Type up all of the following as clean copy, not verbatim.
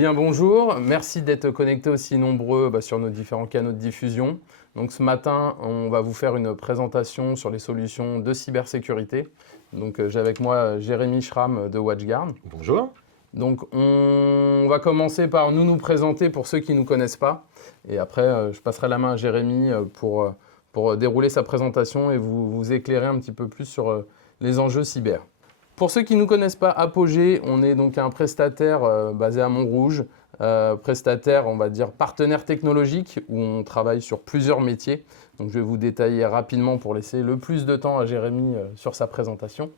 bien bonjour, merci d'être connectés aussi nombreux sur nos différents canaux de diffusion. Donc ce matin, on va vous faire une présentation sur les solutions de cybersécurité. Donc j'ai avec moi Jérémy Schramm de WatchGuard. Bonjour. Donc on va commencer par nous présenter pour ceux qui ne nous connaissent pas. Et après, je passerai la main à Jérémy pour dérouler sa présentation et vous éclairer un petit peu plus sur les enjeux cyber. Pour ceux qui ne nous connaissent pas, Apogee, on est donc un prestataire basé à Montrouge, prestataire, on va dire, partenaire technologique, où on travaille sur plusieurs métiers. Donc je vais vous détailler rapidement pour laisser le plus de temps à Jérémy sur sa présentation.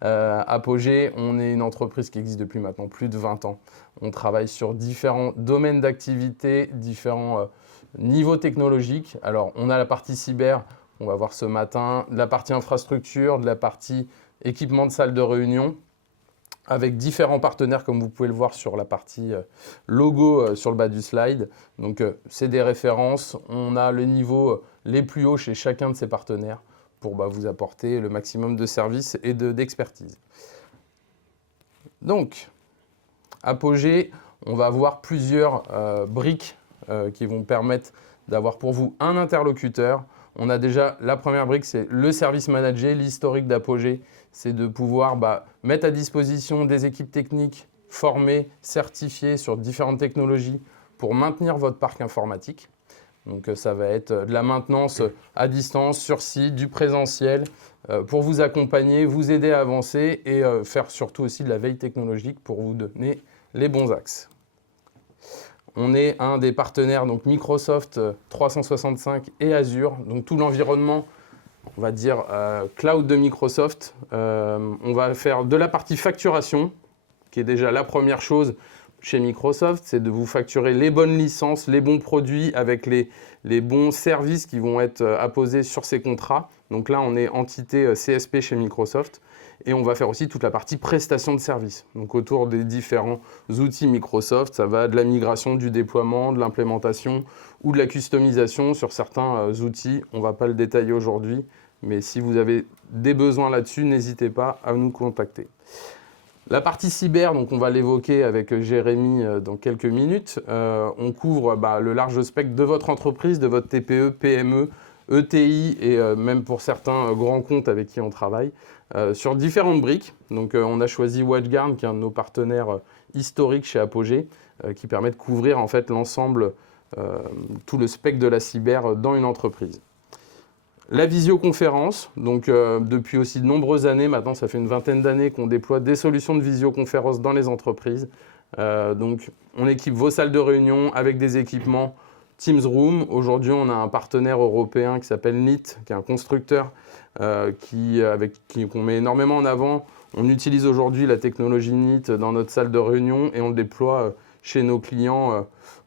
Apogee, on est une entreprise qui existe depuis maintenant plus de 20 ans. On travaille sur différents domaines d'activité, différents niveaux technologiques. Alors, on a la partie cyber, on va voir ce matin, de la partie infrastructure, de la partie équipement de salle de réunion, avec différents partenaires, comme vous pouvez le voir sur la partie logo sur le bas du slide. Donc, c'est des références. On a le niveau les plus hauts chez chacun de ces partenaires pour vous apporter le maximum de services et d'expertise. Donc, Apogee, on va avoir plusieurs briques qui vont permettre d'avoir pour vous un interlocuteur. On a déjà la première brique, c'est le service manager, l'historique d'Apogee. C'est de pouvoir mettre à disposition des équipes techniques formées, certifiées sur différentes technologies pour maintenir votre parc informatique. Donc ça va être de la maintenance à distance, sur site, du présentiel, pour vous accompagner, vous aider à avancer et faire surtout aussi de la veille technologique pour vous donner les bons axes. On est un des partenaires donc Microsoft 365 et Azure, donc tout l'environnement, on va dire cloud de Microsoft. On va faire de la partie facturation, qui est déjà la première chose chez Microsoft, c'est de vous facturer les bonnes licences, les bons produits avec les bons services qui vont être apposés sur ces contrats. Donc là, on est entité CSP chez Microsoft. Et on va faire aussi toute la partie prestation de services. Donc autour des différents outils Microsoft, ça va de la migration, du déploiement, de l'implémentation ou de la customisation sur certains outils. On ne va pas le détailler aujourd'hui, mais si vous avez des besoins là-dessus, n'hésitez pas à nous contacter. La partie cyber, donc on va l'évoquer avec Jérémy dans quelques minutes. On couvre le large spectre de votre entreprise, de votre TPE, PME, ETI et même pour certains grands comptes avec qui on travaille sur différentes briques. Donc on a choisi WatchGuard qui est un de nos partenaires historiques chez Apogee qui permet de couvrir en fait l'ensemble, tout le spectre de la cyber dans une entreprise. La visioconférence, donc depuis aussi de nombreuses années, maintenant ça fait une vingtaine d'années qu'on déploie des solutions de visioconférence dans les entreprises. Donc on équipe vos salles de réunion avec des équipements Teams Room. Aujourd'hui on a un partenaire européen qui s'appelle NIT, qui est un constructeur qu'on met énormément en avant. On utilise aujourd'hui la technologie NIT dans notre salle de réunion et on le déploie chez nos clients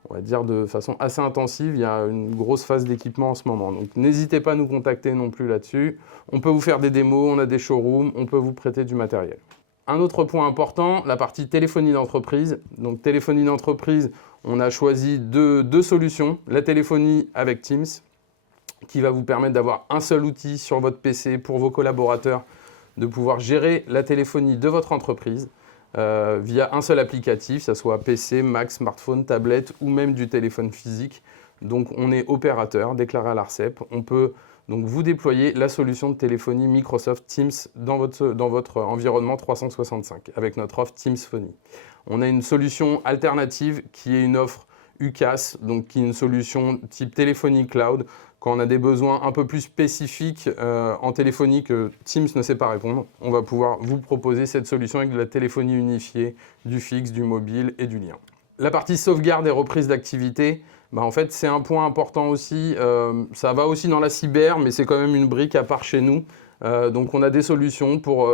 on va dire de façon assez intensive. Il y a une grosse phase d'équipement en ce moment. Donc n'hésitez pas à nous contacter non plus là-dessus. On peut vous faire des démos, on a des showrooms, on peut vous prêter du matériel. Un autre point important, la partie téléphonie d'entreprise. Donc téléphonie d'entreprise, on a choisi deux solutions. La téléphonie avec Teams, qui va vous permettre d'avoir un seul outil sur votre PC pour vos collaborateurs, de pouvoir gérer la téléphonie de votre entreprise. Via un seul applicatif, que ce soit PC, Mac, smartphone, tablette ou même du téléphone physique. Donc on est opérateur, déclaré à l'ARCEP. On peut donc vous déployer la solution de téléphonie Microsoft Teams dans votre environnement 365 avec notre offre Teams Phony. On a une solution alternative qui est une offre UCaaS, donc qui est une solution type téléphonie cloud. Quand on a des besoins un peu plus spécifiques en téléphonie que Teams ne sait pas répondre, on va pouvoir vous proposer cette solution avec de la téléphonie unifiée, du fixe, du mobile et du lien. La partie sauvegarde et reprise d'activité, en fait, c'est un point important aussi. Ça va aussi dans la cyber, mais c'est quand même une brique à part chez nous. Donc, on a des solutions pour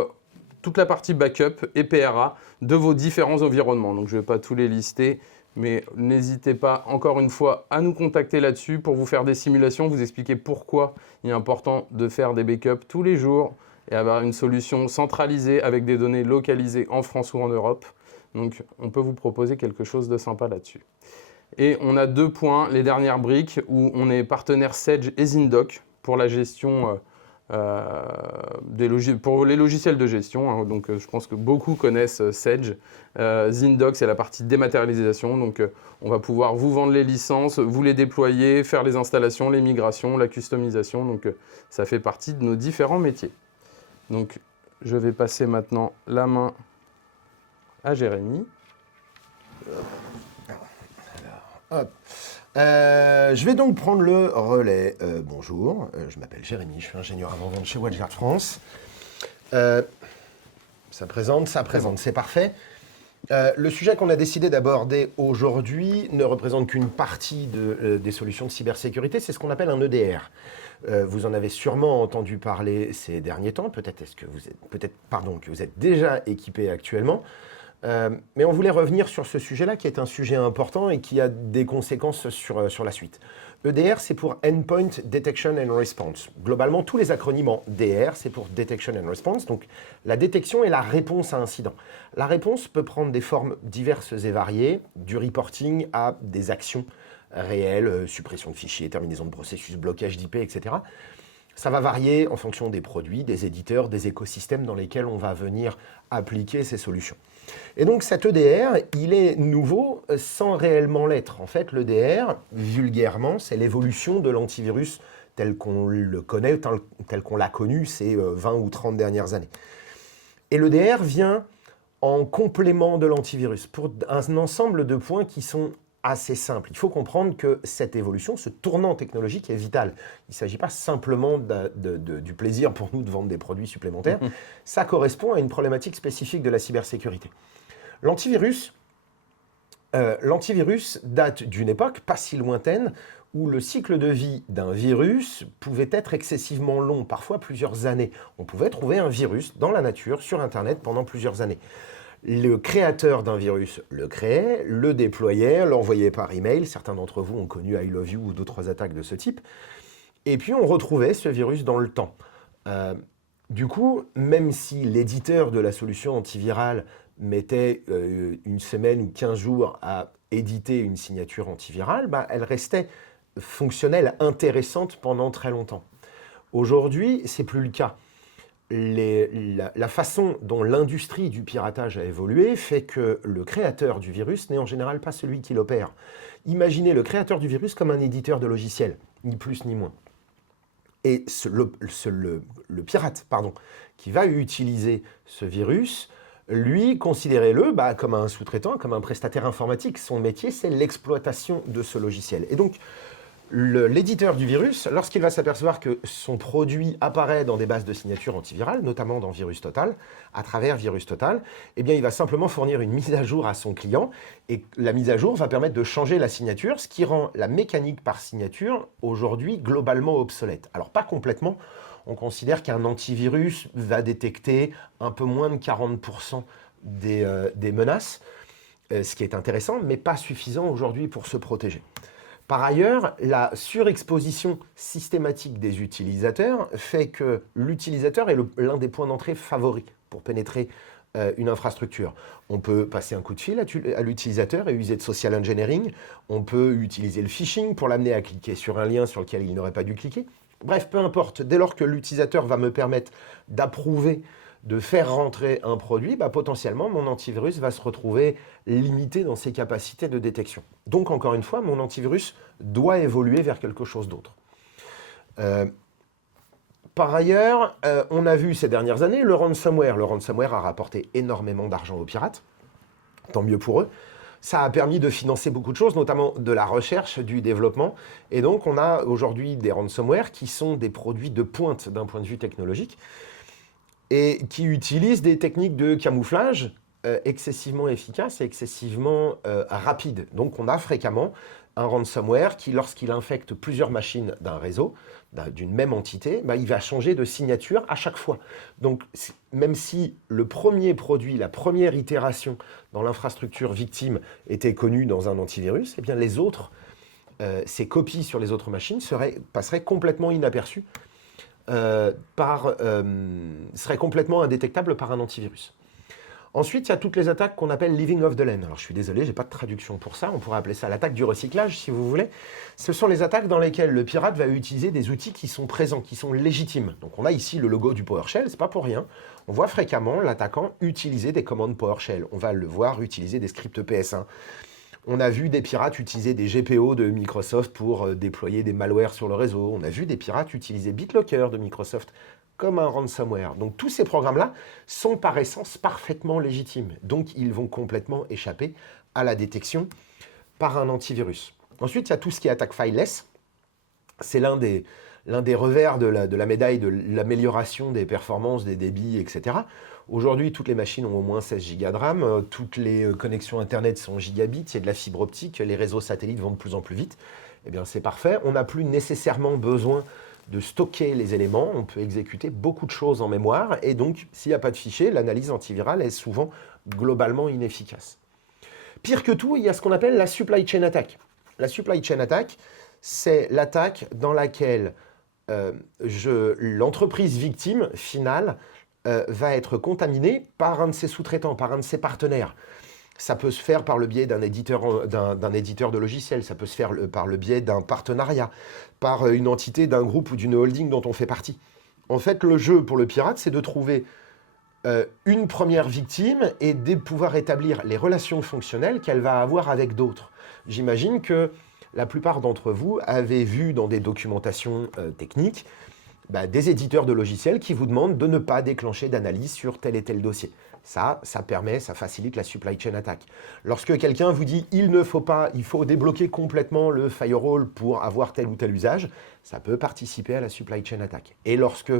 toute la partie backup et PRA de vos différents environnements. Donc, je ne vais pas tous les lister. Mais n'hésitez pas, encore une fois, à nous contacter là-dessus pour vous faire des simulations, vous expliquer pourquoi il est important de faire des backups tous les jours et avoir une solution centralisée avec des données localisées en France ou en Europe. Donc, on peut vous proposer quelque chose de sympa là-dessus. Et on a 2 points, les dernières briques, où on est partenaire Sage et Zindoc pour la gestion pour les logiciels de gestion. Hein, donc, je pense que beaucoup connaissent Sage. Zindoc, c'est la partie dématérialisation. Donc, on va pouvoir vous vendre les licences, vous les déployer, faire les installations, les migrations, la customisation. Donc, ça fait partie de nos différents métiers. Donc, je vais passer maintenant la main à Jérémy. Hop. Je vais donc prendre le relais. Bonjour, je m'appelle Jérémy, je suis ingénieur avant-vente chez WatchGuard France. Ça présente, c'est parfait. Le sujet qu'on a décidé d'aborder aujourd'hui ne représente qu'une partie des solutions de cybersécurité, c'est ce qu'on appelle un EDR. Vous en avez sûrement entendu parler ces derniers temps, peut-être que vous êtes déjà équipé actuellement. Mais on voulait revenir sur ce sujet-là, qui est un sujet important et qui a des conséquences sur la suite. EDR, c'est pour Endpoint Detection and Response. Globalement, tous les acronymes en DR, c'est pour Detection and Response, donc la détection et la réponse à incident. La réponse peut prendre des formes diverses et variées, du reporting à des actions réelles, suppression de fichiers, terminaison de processus, blocage d'IP, etc. Ça va varier en fonction des produits, des éditeurs, des écosystèmes dans lesquels on va venir appliquer ces solutions. Et donc cet EDR, il est nouveau sans réellement l'être. En fait, l'EDR, vulgairement, c'est l'évolution de l'antivirus tel qu'on le connaît, tel qu'on l'a connu ces 20 ou 30 dernières années. Et l'EDR vient en complément de l'antivirus pour un ensemble de points qui sont assez simples. Il faut comprendre que cette évolution, ce tournant technologique est vital. Il ne s'agit pas simplement du plaisir pour nous de vendre des produits supplémentaires. Ça correspond à une problématique spécifique de la cybersécurité. L'antivirus date d'une époque pas si lointaine où le cycle de vie d'un virus pouvait être excessivement long, parfois plusieurs années. On pouvait trouver un virus dans la nature, sur Internet, pendant plusieurs années. Le créateur d'un virus le créait, le déployait, l'envoyait par email. Certains d'entre vous ont connu I Love You ou d'autres attaques de ce type. Et puis on retrouvait ce virus dans le temps. Du coup, même si l'éditeur de la solution antivirale mettait une semaine ou 15 jours à éditer une signature antivirale, elle restait fonctionnelle, intéressante pendant très longtemps. Aujourd'hui, c'est plus le cas. La façon dont l'industrie du piratage a évolué fait que le créateur du virus n'est en général pas celui qui l'opère. Imaginez le créateur du virus comme un éditeur de logiciel, ni plus ni moins. Et le pirate, qui va utiliser ce virus, lui, considérez-le comme un sous-traitant, comme un prestataire informatique. Son métier, c'est l'exploitation de ce logiciel. Et donc, l'éditeur du virus, lorsqu'il va s'apercevoir que son produit apparaît dans des bases de signatures antivirales, notamment dans VirusTotal, à travers VirusTotal, eh bien, il va simplement fournir une mise à jour à son client et la mise à jour va permettre de changer la signature, ce qui rend la mécanique par signature aujourd'hui globalement obsolète. Alors, pas complètement. On considère qu'un antivirus va détecter un peu moins de 40% des menaces, ce qui est intéressant, mais pas suffisant aujourd'hui pour se protéger. Par ailleurs, la surexposition systématique des utilisateurs fait que l'utilisateur est l'un des points d'entrée favoris pour pénétrer une infrastructure. On peut passer un coup de fil à l'utilisateur et user de social engineering. On peut utiliser le phishing pour l'amener à cliquer sur un lien sur lequel il n'aurait pas dû cliquer. Bref, peu importe, dès lors que l'utilisateur va me permettre d'approuver, de faire rentrer un produit, potentiellement, mon antivirus va se retrouver limité dans ses capacités de détection. Donc, encore une fois, mon antivirus doit évoluer vers quelque chose d'autre. Par ailleurs, on a vu ces dernières années le ransomware. Le ransomware a rapporté énormément d'argent aux pirates, tant mieux pour eux. Ça a permis de financer beaucoup de choses, notamment de la recherche, du développement. Et donc, on a aujourd'hui des ransomware qui sont des produits de pointe d'un point de vue technologique et qui utilisent des techniques de camouflage excessivement efficaces et excessivement rapides. Donc, on a fréquemment un ransomware qui, lorsqu'il infecte plusieurs machines d'un réseau, d'une même entité, il va changer de signature à chaque fois. Donc, même si le premier produit, la première itération dans l'infrastructure victime était connue dans un antivirus, eh bien les autres, ces copies sur les autres machines passeraient complètement inaperçues, seraient complètement indétectables par un antivirus. Ensuite, il y a toutes les attaques qu'on appelle living off the lane. Alors, je suis désolé, je n'ai pas de traduction pour ça. On pourrait appeler ça l'attaque du recyclage, si vous voulez. Ce sont les attaques dans lesquelles le pirate va utiliser des outils qui sont présents, qui sont légitimes. Donc, on a ici le logo du PowerShell, c'est pas pour rien. On voit fréquemment l'attaquant utiliser des commandes PowerShell. On va le voir utiliser des scripts PS1. On a vu des pirates utiliser des GPO de Microsoft pour déployer des malwares sur le réseau. On a vu des pirates utiliser BitLocker de Microsoft comme un ransomware. Donc tous ces programmes-là sont par essence parfaitement légitimes. Donc ils vont complètement échapper à la détection par un antivirus. Ensuite, il y a tout ce qui est attaque fileless. C'est l'un des revers de la médaille de l'amélioration des performances, des débits, etc. Aujourd'hui, toutes les machines ont au moins 16 Go de RAM, toutes les connexions Internet sont gigabits, il y a de la fibre optique, les réseaux satellites vont de plus en plus vite. Eh bien, c'est parfait. On n'a plus nécessairement besoin de stocker les éléments, on peut exécuter beaucoup de choses en mémoire, et donc, s'il n'y a pas de fichier, l'analyse antivirale est souvent globalement inefficace. Pire que tout, il y a ce qu'on appelle la supply chain attack. La supply chain attack, c'est l'attaque dans laquelle l'entreprise victime finale va être contaminée par un de ses sous-traitants, par un de ses partenaires. Ça peut se faire par le biais d'un éditeur de logiciels, ça peut se faire par le biais d'un partenariat, par une entité, d'un groupe ou d'une holding dont on fait partie. En fait, le jeu pour le pirate, c'est de trouver une première victime et de pouvoir établir les relations fonctionnelles qu'elle va avoir avec d'autres. J'imagine que la plupart d'entre vous avez vu dans des documentations techniques des éditeurs de logiciels qui vous demandent de ne pas déclencher d'analyse sur tel et tel dossier. Ça facilite la supply chain attack. Lorsque quelqu'un vous dit il faut débloquer complètement le firewall pour avoir tel ou tel usage, ça peut participer à la supply chain attack. Et lorsque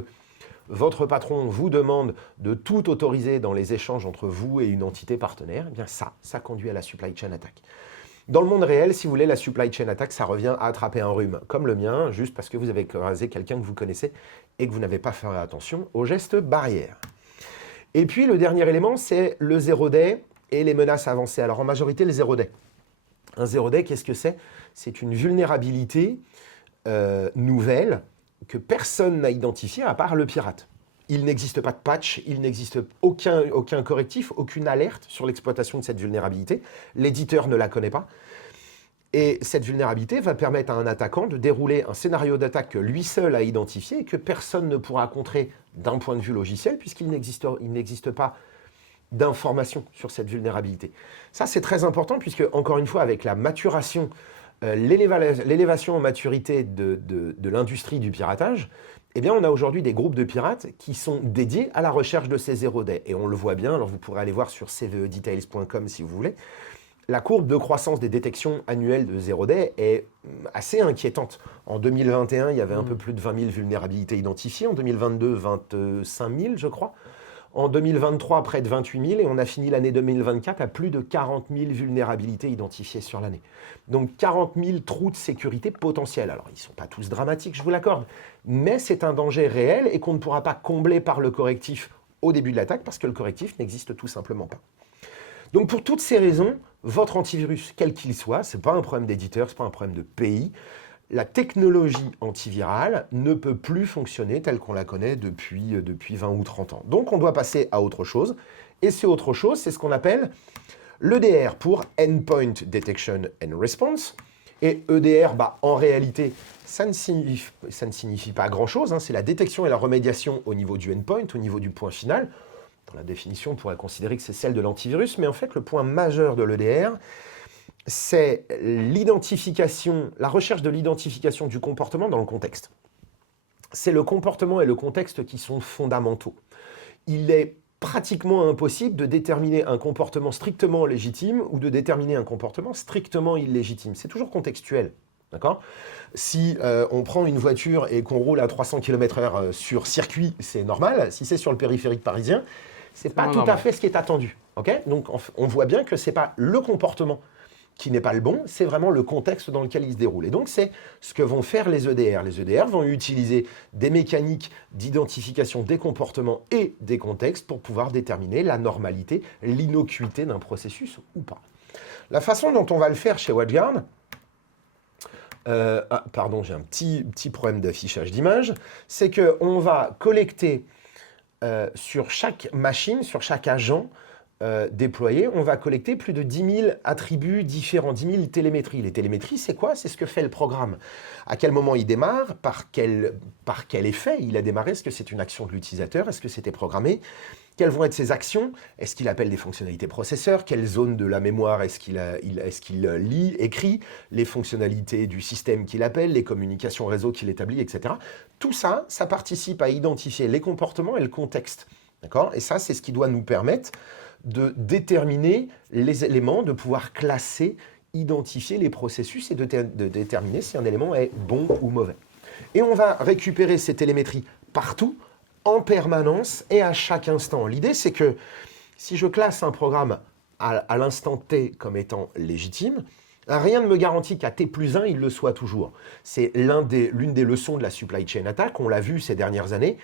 votre patron vous demande de tout autoriser dans les échanges entre vous et une entité partenaire, eh bien ça conduit à la supply chain attack. Dans le monde réel, si vous voulez, la supply chain attack, ça revient à attraper un rhume, comme le mien, juste parce que vous avez écrasé quelqu'un que vous connaissez et que vous n'avez pas fait attention aux gestes barrières. Et puis, le dernier élément, c'est le 0-day et les menaces avancées. Alors, en majorité, le 0-day. Un 0-day, qu'est-ce que c'est? C'est une vulnérabilité nouvelle que personne n'a identifiée à part le pirate. Il n'existe pas de patch, il n'existe aucun correctif, aucune alerte sur l'exploitation de cette vulnérabilité. L'éditeur ne la connaît pas. Et cette vulnérabilité va permettre à un attaquant de dérouler un scénario d'attaque que lui seul a identifié et que personne ne pourra contrer d'un point de vue logiciel puisqu'il n'existe pas d'information sur cette vulnérabilité. Ça, c'est très important puisque, encore une fois, avec la maturation, l'élévation en maturité de l'industrie du piratage, eh bien, on a aujourd'hui des groupes de pirates qui sont dédiés à la recherche de ces 0-day. Et on le voit bien, alors vous pourrez aller voir sur cvedetails.com si vous voulez. La courbe de croissance des détections annuelles de 0-day est assez inquiétante. En 2021, il y avait un peu plus de 20 000 vulnérabilités identifiées. En 2022, 25 000, je crois. En 2023, près de 28 000. Et on a fini l'année 2024 à plus de 40 000 vulnérabilités identifiées sur l'année. Donc 40 000 trous de sécurité potentiels. Alors, ils ne sont pas tous dramatiques, je vous l'accorde. Mais c'est un danger réel et qu'on ne pourra pas combler par le correctif au début de l'attaque parce que le correctif n'existe tout simplement pas. Donc pour toutes ces raisons, votre antivirus, quel qu'il soit, ce n'est pas un problème d'éditeur, ce n'est pas un problème de pays. La technologie antivirale ne peut plus fonctionner telle qu'on la connaît depuis 20 ou 30 ans. Donc on doit passer à autre chose. Et c'est autre chose, c'est ce qu'on appelle l'EDR pour Endpoint Detection and Response. Et EDR, en réalité, ça ne signifie pas grand-chose. Hein. C'est la détection et la remédiation au niveau du endpoint, au niveau du point final. Dans la définition, on pourrait considérer que c'est celle de l'antivirus, mais en fait, le point majeur de l'EDR, c'est l'identification, la recherche de l'identification du comportement dans le contexte. C'est le comportement et le contexte qui sont fondamentaux. Il est pratiquement impossible de déterminer un comportement strictement légitime ou de déterminer un comportement strictement illégitime. C'est toujours contextuel. D'accord ? Si on prend une voiture et qu'on roule à 300 km/h sur circuit, c'est normal. Si c'est sur le périphérique parisien, c'est pas tout à fait ce qui est attendu. Okay ? Donc on voit bien que ce n'est pas le comportement qui n'est pas le bon, c'est vraiment le contexte dans lequel il se déroule. Et donc c'est ce que vont faire les EDR. Les EDR vont utiliser des mécaniques d'identification des comportements et des contextes pour pouvoir déterminer la normalité, l'innocuité d'un processus ou pas. La façon dont on va le faire chez WatchGuard, pardon, j'ai un petit problème d'affichage d'image, c'est qu'on va collecter sur chaque machine, sur chaque agent, déployés, on va collecter plus de 10 000 attributs différents, 10 000 télémétries. Les télémétries, c'est quoi? C'est ce que fait le programme. À quel moment il démarre? Par quel effet il a démarré? Est-ce que c'est une action de l'utilisateur? Est-ce que c'était programmé? Quelles vont être ses actions? Est-ce qu'il appelle des fonctionnalités processeur? Quelle zone de la mémoire est-ce qu'il lit, écrit? Les fonctionnalités du système qu'il appelle, les communications réseau qu'il établit, etc. Tout ça, ça participe à identifier les comportements et le contexte. D'accord? Et ça, c'est ce qui doit nous permettre de déterminer les éléments, de pouvoir classer, identifier les processus et de déterminer si un élément est bon ou mauvais. Et on va récupérer ces télémétries partout, en permanence et à chaque instant. L'idée, c'est que si je classe un programme à l'instant T comme étant légitime, rien ne me garantit qu'à T+1, il le soit toujours. C'est l'une des leçons de la supply chain attack, on l'a vu ces dernières années.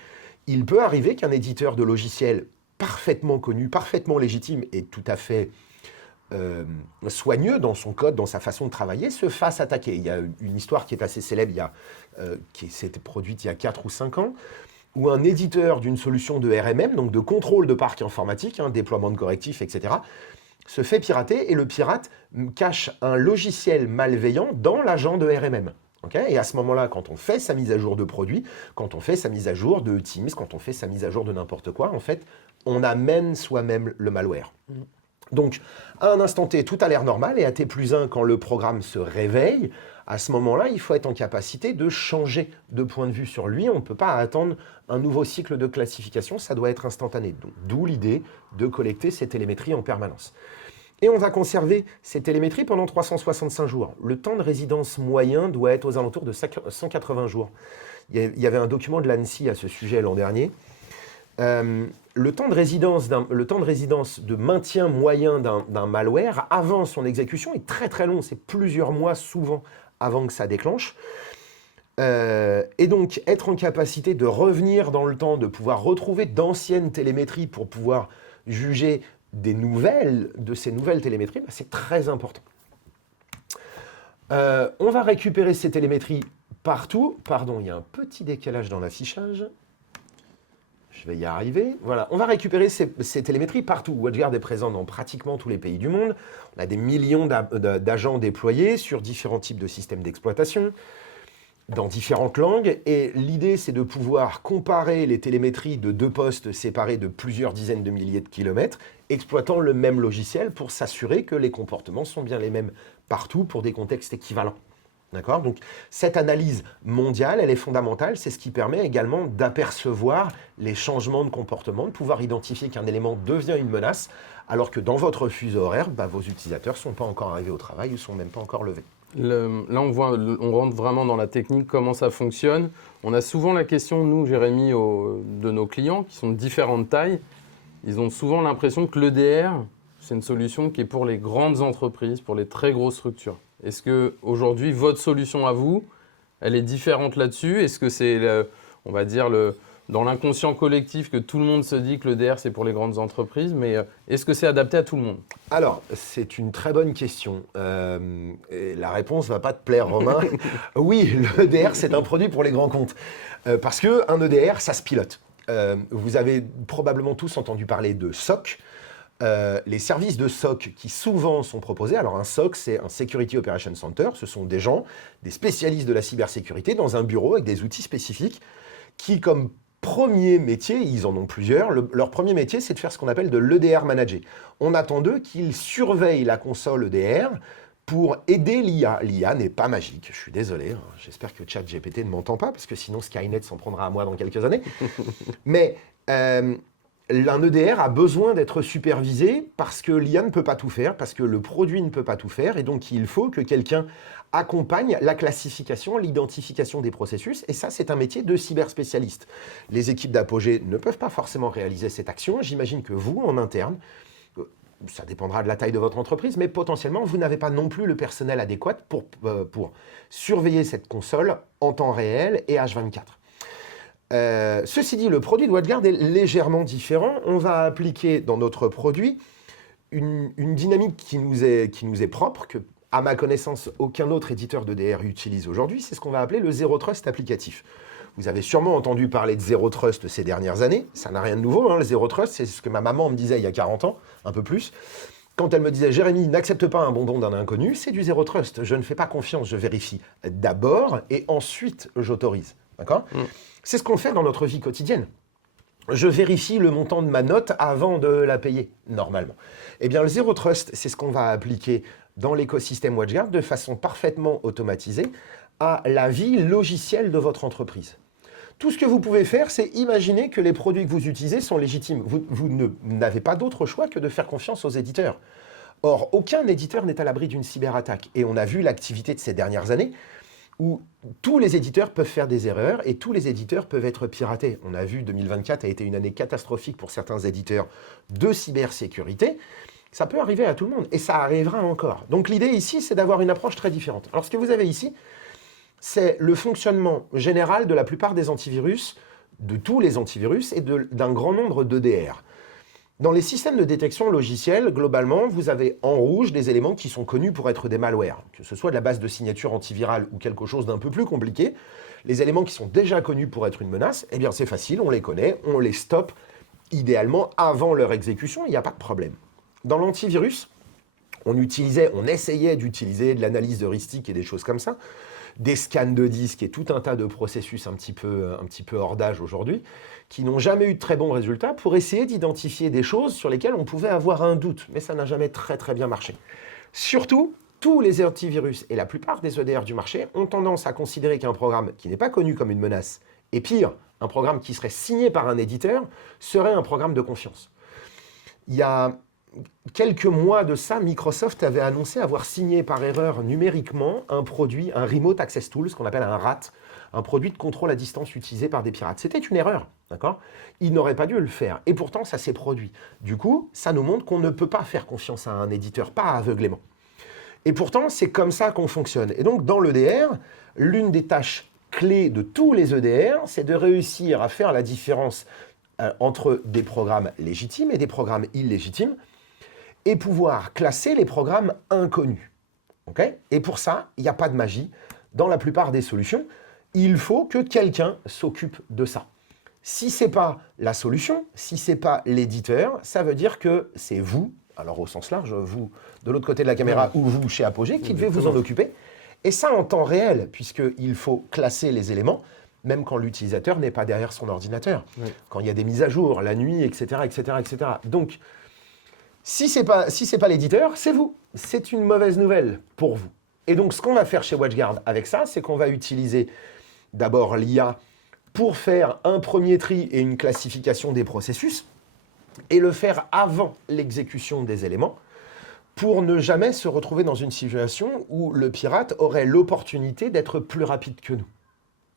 Il peut arriver qu'un éditeur de logiciel parfaitement connu, parfaitement légitime et tout à fait soigneux dans son code, dans sa façon de travailler, se fasse attaquer. Il y a une histoire qui est assez célèbre, qui s'est produite il y a 4 ou 5 ans, où un éditeur d'une solution de RMM, donc de contrôle de parc informatique, déploiement de correctifs, etc., se fait pirater et le pirate cache un logiciel malveillant dans l'agent de RMM. Okay, et à ce moment-là, quand on fait sa mise à jour de produit, quand on fait sa mise à jour de Teams, quand on fait sa mise à jour de n'importe quoi, en fait, on amène soi-même le malware. Donc, à un instant T, tout a l'air normal, et à T+1, quand le programme se réveille, à ce moment-là, il faut être en capacité de changer de point de vue sur lui. On ne peut pas attendre un nouveau cycle de classification, ça doit être instantané. D'où l'idée de collecter ces télémétries en permanence. Et on va conserver ces télémétries pendant 365 jours. Le temps de résidence moyen doit être aux alentours de 180 jours. Il y avait un document de l'ANSSI à ce sujet l'an dernier. Le temps de résidence de maintien moyen d'un malware avant son exécution est très très long. C'est plusieurs mois souvent avant que ça déclenche. Et donc, être en capacité de revenir dans le temps, de pouvoir retrouver d'anciennes télémétries pour pouvoir juger de ces nouvelles télémétries, c'est très important. On va récupérer ces télémétries partout. Pardon, il y a un petit décalage dans l'affichage. Je vais y arriver. Voilà, on va récupérer ces télémétries partout. WatchGuard est présent dans pratiquement tous les pays du monde. On a des millions d'agents déployés sur différents types de systèmes d'exploitation, dans différentes langues. Et l'idée, c'est de pouvoir comparer les télémétries de 2 postes séparés de plusieurs dizaines de milliers de kilomètres, exploitant le même logiciel pour s'assurer que les comportements sont bien les mêmes partout pour des contextes équivalents. D'accord? Donc, cette analyse mondiale, elle est fondamentale. C'est ce qui permet également d'apercevoir les changements de comportement, de pouvoir identifier qu'un élément devient une menace, alors que dans votre fuseau horaire, vos utilisateurs ne sont pas encore arrivés au travail ou ne sont même pas encore levés. Là, on rentre vraiment dans la technique, comment ça fonctionne. On a souvent la question, nous, Jérémy, de nos clients, qui sont de différentes tailles. Ils ont souvent l'impression que l'EDR, c'est une solution qui est pour les grandes entreprises, pour les très grosses structures. Est-ce qu'aujourd'hui, votre solution à vous, elle est différente là-dessus? Est-ce que c'est, on va dire, dans l'inconscient collectif que tout le monde se dit que l'EDR, c'est pour les grandes entreprises, mais est-ce que c'est adapté à tout le monde? Alors, c'est une très bonne question. Et la réponse ne va pas te plaire, Romain. Oui, l'EDR, c'est un produit pour les grands comptes. Parce qu'un EDR, ça se pilote. Vous avez probablement tous entendu parler de SOC. Les services de SOC qui souvent sont proposés, alors un SOC, c'est un Security Operations Center, ce sont des gens, des spécialistes de la cybersécurité dans un bureau avec des outils spécifiques qui, comme premier métier, ils en ont plusieurs, leur premier métier, c'est de faire ce qu'on appelle de l'EDR manager. On attend d'eux qu'ils surveillent la console EDR pour aider l'IA. L'IA n'est pas magique, je suis désolé, j'espère que ChatGPT ne m'entend pas, parce que sinon Skynet s'en prendra à moi dans quelques années. Mais un EDR a besoin d'être supervisé parce que l'IA ne peut pas tout faire, parce que le produit ne peut pas tout faire, et donc il faut que quelqu'un accompagne la classification, l'identification des processus, et ça, c'est un métier de cyberspécialiste. Les équipes d'Apogée ne peuvent pas forcément réaliser cette action. J'imagine que vous, en interne, ça dépendra de la taille de votre entreprise, mais potentiellement, vous n'avez pas non plus le personnel adéquat pour surveiller cette console en temps réel et H24. Ceci dit, le produit de WatchGuard est légèrement différent. On va appliquer dans notre produit une dynamique qui nous est propre, que à ma connaissance, aucun autre éditeur de DR utilise aujourd'hui, c'est ce qu'on va appeler le Zero Trust applicatif. Vous avez sûrement entendu parler de Zero Trust ces dernières années. Ça n'a rien de nouveau, hein, le Zero Trust, c'est ce que ma maman me disait il y a 40 ans, un peu plus. Quand elle me disait « Jérémy, n'accepte pas un bonbon d'un inconnu », c'est du Zero Trust. Je ne fais pas confiance, je vérifie d'abord et ensuite j'autorise. D'accord ? C'est ce qu'on fait dans notre vie quotidienne. Je vérifie le montant de ma note avant de la payer, normalement. Eh bien, le Zero Trust, c'est ce qu'on va appliquer dans l'écosystème WatchGuard de façon parfaitement automatisée à la vie logicielle de votre entreprise. Tout ce que vous pouvez faire, c'est imaginer que les produits que vous utilisez sont légitimes. Vous n'avez pas d'autre choix que de faire confiance aux éditeurs. Or, aucun éditeur n'est à l'abri d'une cyberattaque. Et on a vu l'activité de ces dernières années où tous les éditeurs peuvent faire des erreurs et tous les éditeurs peuvent être piratés. On a vu 2024 a été une année catastrophique pour certains éditeurs de cybersécurité. Ça peut arriver à tout le monde et ça arrivera encore. Donc l'idée ici, c'est d'avoir une approche très différente. Alors ce que vous avez ici, c'est le fonctionnement général de la plupart des antivirus, de tous les antivirus et d'un grand nombre d'EDR. Dans les systèmes de détection logicielle, globalement, vous avez en rouge des éléments qui sont connus pour être des malwares, que ce soit de la base de signature antivirale ou quelque chose d'un peu plus compliqué. Les éléments qui sont déjà connus pour être une menace, eh bien c'est facile, on les connaît, on les stoppe idéalement avant leur exécution, il n'y a pas de problème. Dans l'antivirus, on essayait d'utiliser de l'analyse de heuristique et des choses comme ça, des scans de disques et tout un tas de processus un petit peu hors d'âge aujourd'hui, qui n'ont jamais eu de très bons résultats pour essayer d'identifier des choses sur lesquelles on pouvait avoir un doute, mais ça n'a jamais très bien marché. Surtout, tous les antivirus et la plupart des EDR du marché ont tendance à considérer qu'un programme qui n'est pas connu comme une menace, et pire, un programme qui serait signé par un éditeur, serait un programme de confiance. Il y a quelques mois de ça, Microsoft avait annoncé avoir signé par erreur numériquement un produit, un Remote Access Tool, ce qu'on appelle un RAT, un produit de contrôle à distance utilisé par des pirates. C'était une erreur, d'accord ? Ils n'auraient pas dû le faire. Et pourtant, ça s'est produit. Du coup, ça nous montre qu'on ne peut pas faire confiance à un éditeur, pas aveuglément. Et pourtant, c'est comme ça qu'on fonctionne. Et donc, dans l'EDR, l'une des tâches clés de tous les EDR, c'est de réussir à faire la différence entre des programmes légitimes et des programmes illégitimes, et pouvoir classer les programmes inconnus. Okay ? Et pour ça, il n'y a pas de magie. Dans la plupart des solutions, il faut que quelqu'un s'occupe de ça. Si ce n'est pas la solution, si ce n'est pas l'éditeur, ça veut dire que c'est vous, alors au sens large, vous de l'autre côté de la caméra ou vous chez Apogee, qui devez vous en occuper. Et ça en temps réel, puisqu'il faut classer les éléments, même quand l'utilisateur n'est pas derrière son ordinateur. Oui. Quand il y a des mises à jour, la nuit, etc. Donc, si ce n'est pas l'éditeur, c'est vous. C'est une mauvaise nouvelle pour vous. Et donc, ce qu'on va faire chez WatchGuard avec ça, c'est qu'on va utiliser d'abord l'IA pour faire un premier tri et une classification des processus, et le faire avant l'exécution des éléments, pour ne jamais se retrouver dans une situation où le pirate aurait l'opportunité d'être plus rapide que nous.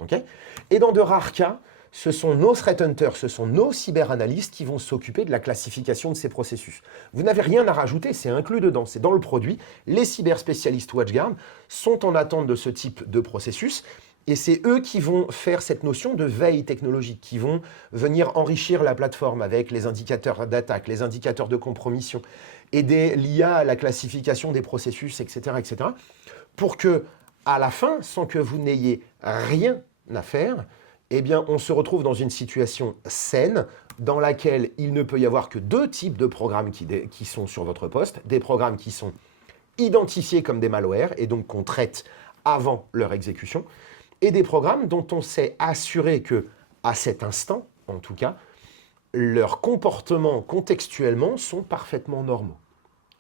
Okay ? Et dans de rares cas, ce sont nos threat hunters, ce sont nos cyberanalystes qui vont s'occuper de la classification de ces processus. Vous n'avez rien à rajouter, c'est inclus dedans, c'est dans le produit. Les cyberspécialistes WatchGuard sont en attente de ce type de processus et c'est eux qui vont faire cette notion de veille technologique, qui vont venir enrichir la plateforme avec les indicateurs d'attaque, les indicateurs de compromission, aider l'IA à la classification des processus, etc., pour que, à la fin, sans que vous n'ayez rien à faire, eh bien, on se retrouve dans une situation saine dans laquelle il ne peut y avoir que deux types de programmes qui sont sur votre poste. Des programmes qui sont identifiés comme des malwares et donc qu'on traite avant leur exécution. Et des programmes dont on s'est assuré que, à cet instant, en tout cas, leurs comportements contextuellement sont parfaitement normaux.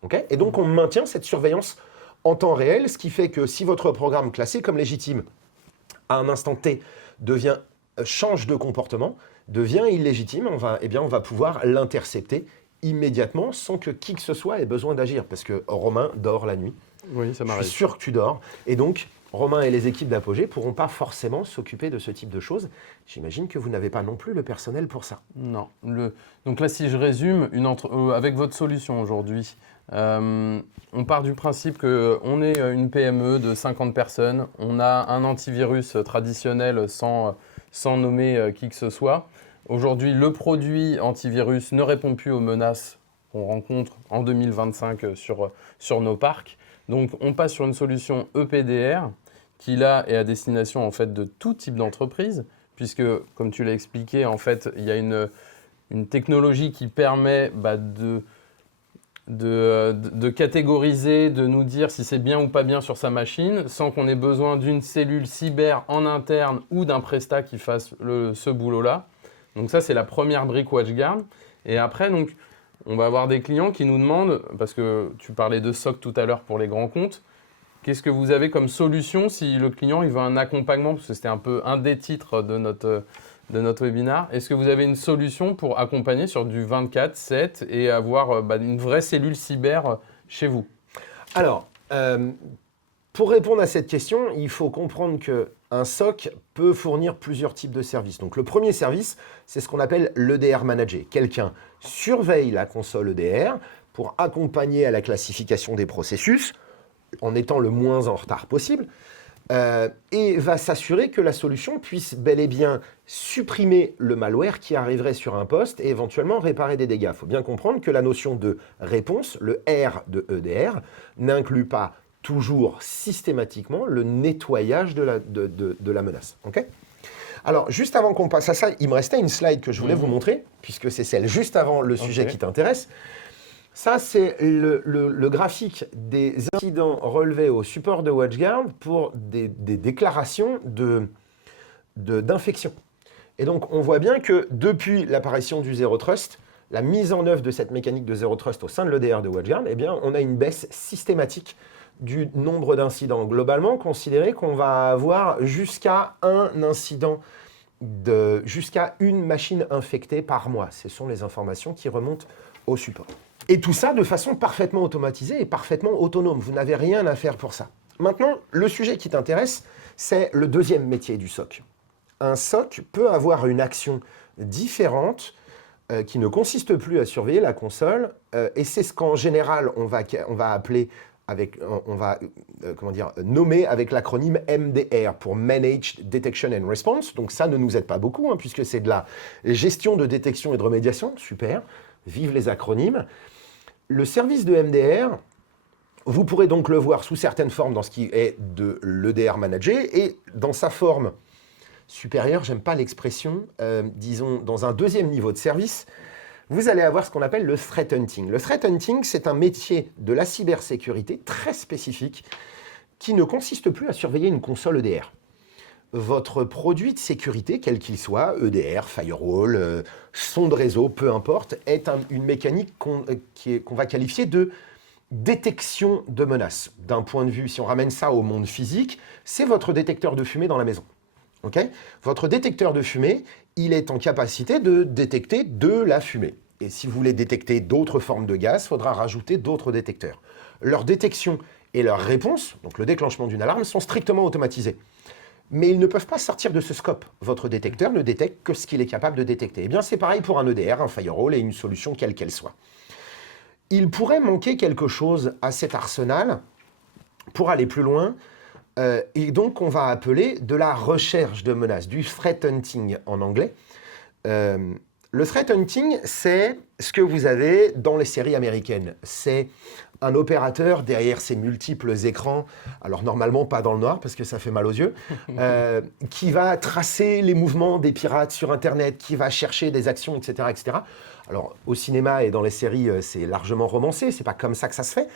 Okay ? Et donc, on maintient cette surveillance en temps réel, ce qui fait que si votre programme classé comme légitime, à un instant T, change de comportement, devient illégitime, on va pouvoir l'intercepter immédiatement sans que qui que ce soit ait besoin d'agir. Parce que Romain dort la nuit. Oui, ça m'arrive. Je suis sûr que tu dors. Et donc, Romain et les équipes d'Apogee ne pourront pas forcément s'occuper de ce type de choses. J'imagine que vous n'avez pas non plus le personnel pour ça. Non. Donc là, si je résume, avec votre solution aujourd'hui, on part du principe qu'on est une PME de 50 personnes, on a un antivirus traditionnel sans nommer qui que ce soit. Aujourd'hui, le produit antivirus ne répond plus aux menaces qu'on rencontre en 2025 sur nos parcs. Donc, on passe sur une solution EPDR qui, là, est à destination en fait, de tout type d'entreprise, puisque, comme tu l'as expliqué, en fait, il y a une technologie qui permet de catégoriser, de nous dire si c'est bien ou pas bien sur sa machine, sans qu'on ait besoin d'une cellule cyber en interne ou d'un prestat qui fasse ce boulot-là. Donc ça, c'est la première brique WatchGuard. Et après, donc, on va avoir des clients qui nous demandent, parce que tu parlais de SOC tout à l'heure pour les grands comptes, qu'est-ce que vous avez comme solution si le client il veut un accompagnement, parce que c'était un peu un des titres de notre webinaire. Est-ce que vous avez une solution pour accompagner sur du 24/7 et avoir une vraie cellule cyber chez vous? Alors, pour répondre à cette question, il faut comprendre qu'un SOC peut fournir plusieurs types de services. Donc, le premier service, c'est ce qu'on appelle l'EDR Manager. Quelqu'un surveille la console EDR pour accompagner à la classification des processus, en étant le moins en retard possible, et va s'assurer que la solution puisse bel et bien supprimer le malware qui arriverait sur un poste et éventuellement réparer des dégâts. Il faut bien comprendre que la notion de réponse, le R de EDR, n'inclut pas toujours systématiquement le nettoyage de la menace. Okay. Alors, juste avant qu'on passe à ça, il me restait une slide que je voulais vous montrer, puisque c'est celle juste avant le sujet qui t'intéresse. Ça, c'est le graphique des incidents relevés au support de WatchGuard pour des déclarations d'infection. Et donc, on voit bien que depuis l'apparition du Zero Trust, la mise en œuvre de cette mécanique de Zero Trust au sein de l'EDR de WatchGuard, eh bien, on a une baisse systématique du nombre d'incidents. Globalement, considérez qu'on va avoir jusqu'à un incident, jusqu'à une machine infectée par mois. Ce sont les informations qui remontent au support. Et tout ça de façon parfaitement automatisée et parfaitement autonome. Vous n'avez rien à faire pour ça. Maintenant, le sujet qui t'intéresse, c'est le deuxième métier du SOC. Un SOC peut avoir une action différente qui ne consiste plus à surveiller la console. Et c'est ce qu'en général, on va appeler, nommer avec l'acronyme MDR pour Managed Detection and Response. Donc ça ne nous aide pas beaucoup, puisque c'est de la gestion de détection et de remédiation. Super, vive les acronymes. Le service de MDR, vous pourrez donc le voir sous certaines formes dans ce qui est de l'EDR Manager et dans sa forme supérieure, j'aime pas l'expression, disons dans un deuxième niveau de service, vous allez avoir ce qu'on appelle le threat hunting. Le threat hunting, c'est un métier de la cybersécurité très spécifique qui ne consiste plus à surveiller une console EDR. Votre produit de sécurité, quel qu'il soit, EDR, firewall, son de réseau, peu importe, est une mécanique qu'on va qualifier de détection de menaces. D'un point de vue, si on ramène ça au monde physique, c'est votre détecteur de fumée dans la maison. Okay. Votre détecteur de fumée, il est en capacité de détecter de la fumée. Et si vous voulez détecter d'autres formes de gaz, il faudra rajouter d'autres détecteurs. Leur détection et leur réponse, donc le déclenchement d'une alarme, sont strictement automatisés. Mais ils ne peuvent pas sortir de ce scope. Votre détecteur ne détecte que ce qu'il est capable de détecter. Eh bien, c'est pareil pour un EDR, un firewall et une solution quelle qu'elle soit. Il pourrait manquer quelque chose à cet arsenal pour aller plus loin, et donc on va appeler de la recherche de menaces, du threat hunting en anglais. Le threat hunting, c'est ce que vous avez dans les séries américaines. C'est un opérateur derrière ses multiples écrans, alors normalement pas dans le noir parce que ça fait mal aux yeux, qui va tracer les mouvements des pirates sur Internet, qui va chercher des actions, etc., etc. Alors au cinéma et dans les séries, c'est largement romancé, c'est pas comme ça que ça se fait.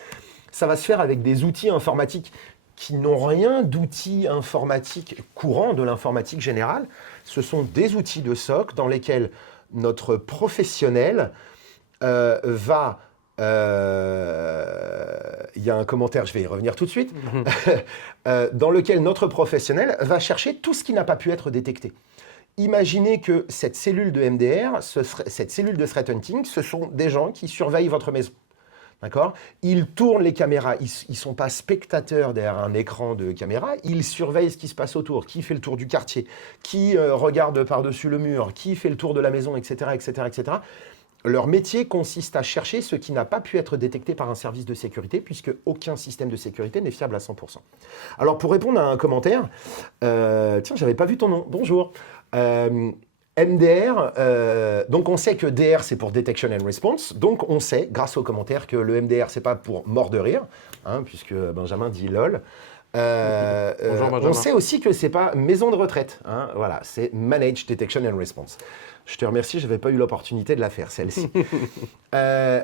Ça va se faire avec des outils informatiques qui n'ont rien d'outils informatiques courants, de l'informatique générale. Ce sont des outils de SOC dans lesquels notre professionnel va... Il y a un commentaire, je vais y revenir tout de suite, dans lequel notre professionnel va chercher tout ce qui n'a pas pu être détecté. Imaginez que cette cellule de MDR, cette cellule de threat hunting, ce sont des gens qui surveillent votre maison. D'accord ? Ils tournent les caméras, ils ne sont pas spectateurs derrière un écran de caméra, ils surveillent ce qui se passe autour, qui fait le tour du quartier, qui regarde par-dessus le mur, qui fait le tour de la maison, etc., etc., etc. Leur métier consiste à chercher ce qui n'a pas pu être détecté par un service de sécurité, puisque aucun système de sécurité n'est fiable à 100%. Alors pour répondre à un commentaire, tiens, j'avais pas vu ton nom, bonjour. MDR, donc on sait que DR c'est pour Detection and Response, donc on sait grâce aux commentaires que le MDR c'est pas pour mort de rire, hein, puisque Benjamin dit lol. Bonjour Benjamin. On sait aussi que c'est pas maison de retraite, hein, voilà, c'est Managed Detection and Response. Je te remercie, je n'avais pas eu l'opportunité de la faire celle-ci.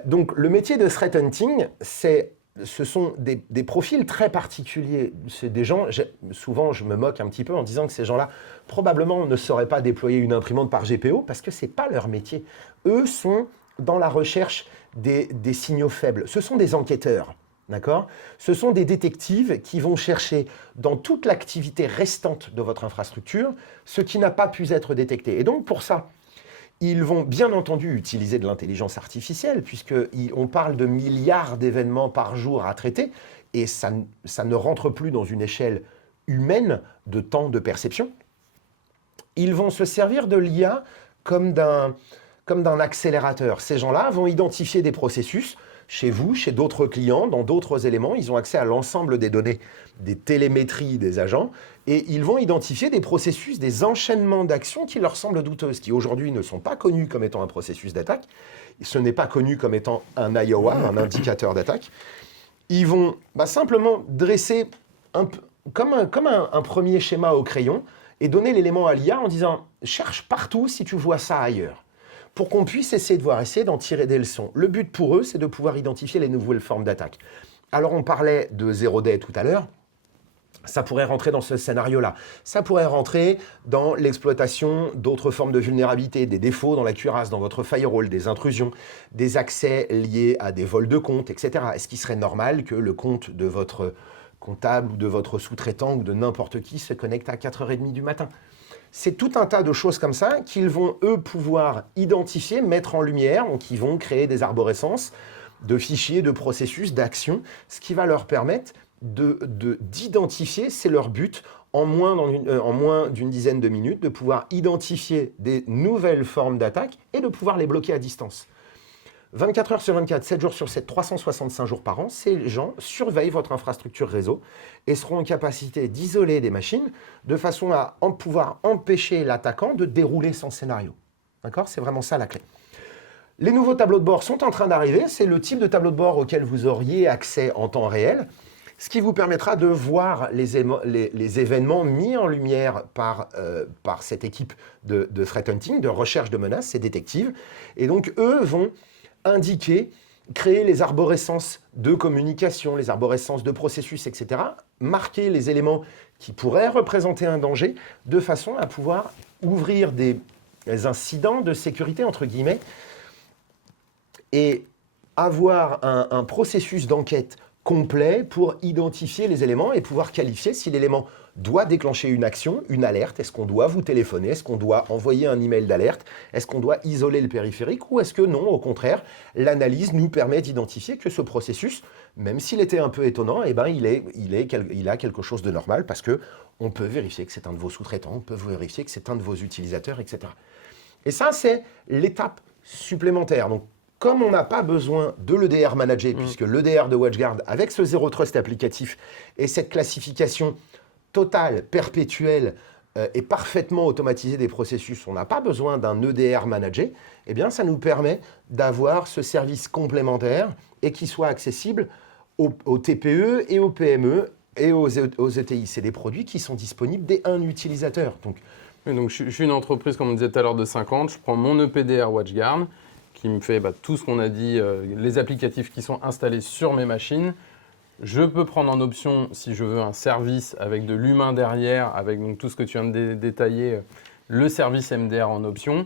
Donc le métier de threat hunting, ce sont des profils très particuliers. C'est des gens, souvent je me moque un petit peu en disant que ces gens-là, probablement ne sauraient pas déployer une imprimante par GPO parce que ce n'est pas leur métier. Eux sont dans la recherche des signaux faibles. Ce sont des enquêteurs, d'accord ? Ce sont des détectives qui vont chercher dans toute l'activité restante de votre infrastructure ce qui n'a pas pu être détecté. Et donc pour ça, ils vont bien entendu utiliser de l'intelligence artificielle, puisqu'on parle de milliards d'événements par jour à traiter, et ça ne rentre plus dans une échelle humaine de temps de perception. Ils vont se servir de l'IA comme d'un accélérateur. Ces gens-là vont identifier des processus chez vous, chez d'autres clients, dans d'autres éléments. Ils ont accès à l'ensemble des données, des télémétries des agents, et ils vont identifier des processus, des enchaînements d'actions qui leur semblent douteuses, qui aujourd'hui ne sont pas connus comme étant un processus d'attaque. Ce n'est pas connu comme étant un IOA, un indicateur d'attaque. Ils vont simplement dresser comme un premier schéma au crayon et donner l'élément à l'IA en disant « cherche partout si tu vois ça ailleurs ». Pour qu'on puisse essayer d'en tirer des leçons. Le but pour eux, c'est de pouvoir identifier les nouvelles formes d'attaque. Alors on parlait de zero day tout à l'heure. Ça pourrait rentrer dans ce scénario-là. Ça pourrait rentrer dans l'exploitation d'autres formes de vulnérabilité, des défauts dans la cuirasse, dans votre firewall, des intrusions, des accès liés à des vols de comptes, etc. Est-ce qu'il serait normal que le compte de votre comptable ou de votre sous-traitant ou de n'importe qui se connecte à 4h30 du matin ? C'est tout un tas de choses comme ça qu'ils vont, eux, pouvoir identifier, mettre en lumière, donc ils vont créer des arborescences de fichiers, de processus, d'actions, ce qui va leur permettre d'identifier, c'est leur but, en moins d'une dizaine de minutes, de pouvoir identifier des nouvelles formes d'attaque et de pouvoir les bloquer à distance. 24 heures sur 24, 7 jours sur 7, 365 jours par an, ces gens surveillent votre infrastructure réseau et seront en capacité d'isoler des machines de façon à pouvoir empêcher l'attaquant de dérouler son scénario. D'accord ? C'est vraiment ça la clé. Les nouveaux tableaux de bord sont en train d'arriver. C'est le type de tableau de bord auquel vous auriez accès en temps réel, ce qui vous permettra de voir les événements mis en lumière par cette équipe de threat hunting, de recherche de menaces, ces détectives. Et donc, eux vont indiquer, créer les arborescences de communication, les arborescences de processus, etc., marquer les éléments qui pourraient représenter un danger, de façon à pouvoir ouvrir des incidents de sécurité, entre guillemets, et avoir un processus d'enquête complet pour identifier les éléments et pouvoir qualifier si l'élément doit déclencher une action, une alerte. Est-ce qu'on doit vous téléphoner? Est-ce qu'on doit envoyer un email d'alerte? Est-ce qu'on doit isoler le périphérique? Ou est-ce que non, au contraire, l'analyse nous permet d'identifier que ce processus, même s'il était un peu étonnant, eh ben, il a quelque chose de normal parce qu'on peut vérifier que c'est un de vos sous-traitants, on peut vérifier que c'est un de vos utilisateurs, etc. Et ça, c'est l'étape supplémentaire. Donc, comme on n'a pas besoin de l'EDR manager, puisque l'EDR de WatchGuard, avec ce Zero Trust applicatif et cette classification totale, perpétuelle et parfaitement automatisée des processus, on n'a pas besoin d'un EDR manager, eh bien, ça nous permet d'avoir ce service complémentaire et qui soit accessible aux TPE et aux PME et aux ETI. C'est des produits qui sont disponibles dès un utilisateur. Donc, je suis une entreprise, comme on disait tout à l'heure, de 50. Je prends mon EPDR WatchGuard, qui me fait tout ce qu'on a dit, les applicatifs qui sont installés sur mes machines. Je peux prendre en option, si je veux, un service avec de l'humain derrière, avec donc, tout ce que tu viens de détailler, le service MDR en option.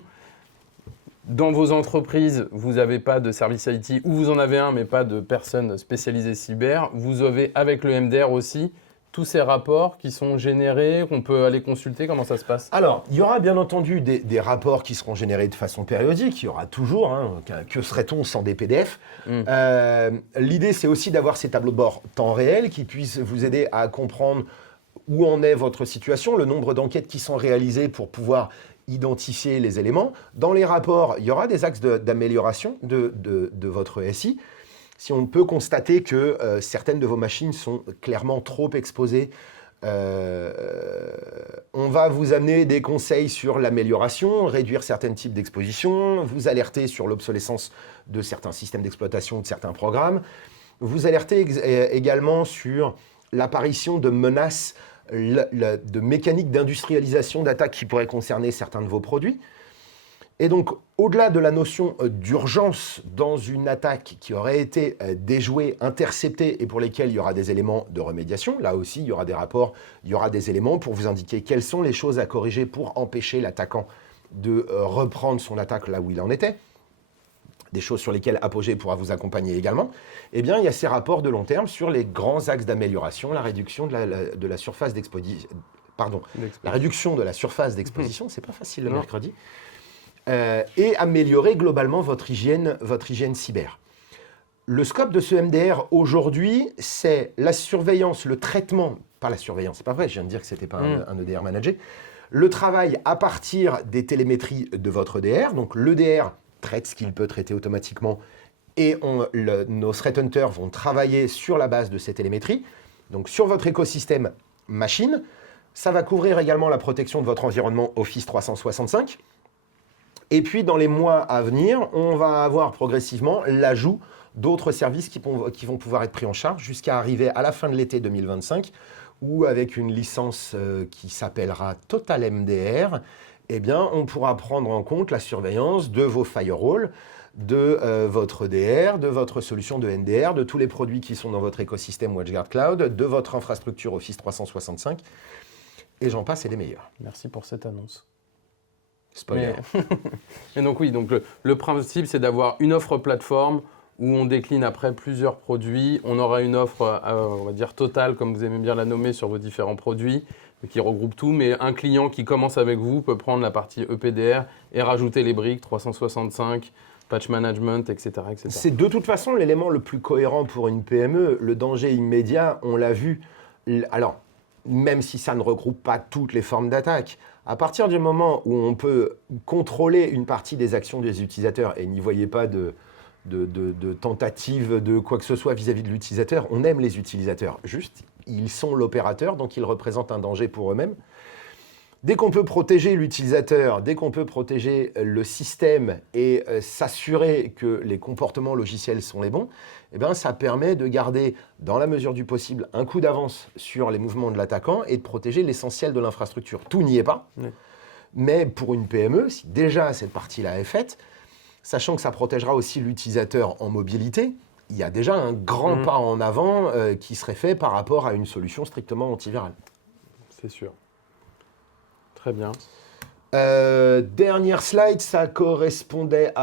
Dans vos entreprises, vous n'avez pas de service IT, ou vous en avez un, mais pas de personnes spécialisées cyber. Vous avez, avec le MDR aussi, tous ces rapports qui sont générés, qu'on peut aller consulter, comment ça se passe? Alors, il y aura bien entendu des rapports qui seront générés de façon périodique, il y aura toujours, que serait-on sans des PDF? L'idée, c'est aussi d'avoir ces tableaux de bord temps réel qui puissent vous aider à comprendre où en est votre situation, le nombre d'enquêtes qui sont réalisées pour pouvoir identifier les éléments. Dans les rapports, il y aura des axes d'amélioration de votre SI. Si on peut constater que certaines de vos machines sont clairement trop exposées, on On va vous amener des conseils sur l'amélioration, réduire certains types d'expositions, vous alerter sur l'obsolescence de certains systèmes d'exploitation, de certains programmes, vous alerter également sur l'apparition de menaces, de mécaniques d'industrialisation d'attaques qui pourraient concerner certains de vos produits. Et donc, au-delà de la notion d'urgence dans une attaque qui aurait été déjouée, interceptée et pour lesquelles il y aura des éléments de remédiation, là aussi, il y aura des rapports, il y aura des éléments pour vous indiquer quelles sont les choses à corriger pour empêcher l'attaquant de reprendre son attaque là où il en était, des choses sur lesquelles Apogee pourra vous accompagner également. Eh bien, il y a ces rapports de long terme sur les grands axes d'amélioration, la réduction de la surface d'exposition, la réduction de la surface d'exposition, c'est pas facile le mercredi, et améliorer globalement votre hygiène cyber. Le scope de ce MDR aujourd'hui, c'est la surveillance, le traitement, pas la surveillance, c'est pas vrai, je viens de dire que ce n'était pas un EDR managé, le travail à partir des télémétries de votre EDR, donc l'EDR traite ce qu'il peut traiter automatiquement et nos threat hunters vont travailler sur la base de ces télémétries, donc sur votre écosystème machine. Ça va couvrir également la protection de votre environnement Office 365. Et puis, dans les mois à venir, on va avoir progressivement l'ajout d'autres services qui vont pouvoir être pris en charge jusqu'à arriver à la fin de l'été 2025, où avec une licence qui s'appellera Total MDR, eh bien, on pourra prendre en compte la surveillance de vos firewalls, de votre EDR, de votre solution de NDR, de tous les produits qui sont dans votre écosystème WatchGuard Cloud, de votre infrastructure Office 365, et j'en passe et des meilleurs. Merci pour cette annonce. Spoiler. Et donc oui, donc le principe, c'est d'avoir une offre plateforme où on décline après plusieurs produits. On aura une offre, on va dire, totale, comme vous aimez bien la nommer, sur vos différents produits, qui regroupe tout. Mais un client qui commence avec vous peut prendre la partie EPDR et rajouter les briques 365, patch management, etc. etc. C'est de toute façon l'élément le plus cohérent pour une PME. Le danger immédiat, on l'a vu. Alors, même si ça ne regroupe pas toutes les formes d'attaque, à partir du moment où on peut contrôler une partie des actions des utilisateurs, et n'y voyez pas de tentative de quoi que ce soit vis-à-vis de l'utilisateur, on aime les utilisateurs, juste, ils sont l'opérateur, donc ils représentent un danger pour eux-mêmes. Dès qu'on peut protéger l'utilisateur, dès qu'on peut protéger le système et s'assurer que les comportements logiciels sont les bons, eh bien, ça permet de garder, dans la mesure du possible, un coup d'avance sur les mouvements de l'attaquant et de protéger l'essentiel de l'infrastructure. Tout n'y est pas, mais pour une PME, si déjà cette partie-là est faite, sachant que ça protégera aussi l'utilisateur en mobilité, il y a déjà un grand pas en avant qui serait fait par rapport à une solution strictement antivirale. C'est sûr. Très bien. Dernière slide, ça correspondait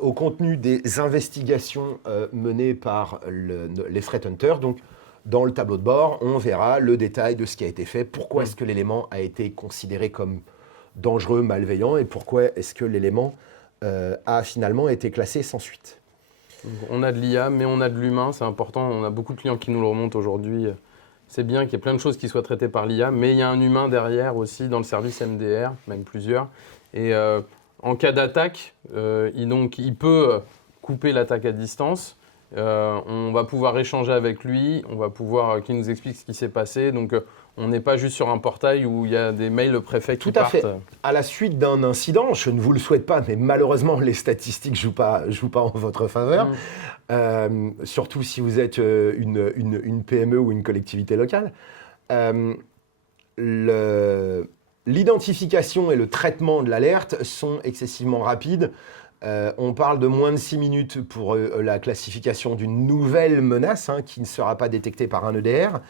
au contenu des investigations menées par les threat hunters. Donc, dans le tableau de bord, on verra le détail de ce qui a été fait, pourquoi est-ce que l'élément a été considéré comme dangereux, malveillant, et pourquoi est-ce que l'élément a finalement été classé sans suite. Donc, on a de l'IA, mais on a de l'humain, c'est important. On a beaucoup de clients qui nous le remontent aujourd'hui. C'est bien qu'il y ait plein de choses qui soient traitées par l'IA, mais il y a un humain derrière aussi dans le service MDR, même plusieurs. Et en cas d'attaque, il peut couper l'attaque à distance. On va pouvoir échanger avec lui, on va pouvoir qu'il nous explique ce qui s'est passé. Donc on n'est pas juste sur un portail où il y a des mails préfets qui partent. Tout à fait. À la suite d'un incident, je ne vous le souhaite pas, mais malheureusement les statistiques jouent pas en votre faveur. Surtout si vous êtes une PME ou une collectivité locale. L'identification et le traitement de l'alerte sont excessivement rapides. On parle de moins de 6 minutes pour la classification d'une nouvelle menace qui ne sera pas détectée par un EDR.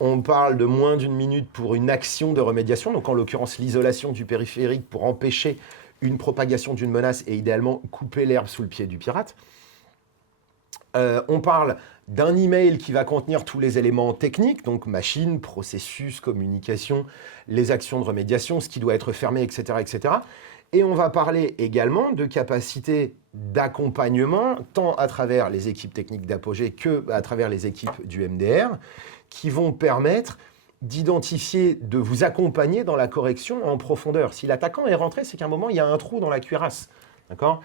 On parle de moins d'une minute pour une action de remédiation, donc en l'occurrence l'isolation du périphérique pour empêcher une propagation d'une menace et idéalement couper l'herbe sous le pied du pirate. On parle d'un email qui va contenir tous les éléments techniques, donc machine, processus, communication, les actions de remédiation, ce qui doit être fermé, etc., etc. Et on va parler également de capacités d'accompagnement, tant à travers les équipes techniques d'Apogee que à travers les équipes du MDR, qui vont permettre d'identifier, de vous accompagner dans la correction en profondeur. Si l'attaquant est rentré, c'est qu'à un moment, il y a un trou dans la cuirasse. D'accord ?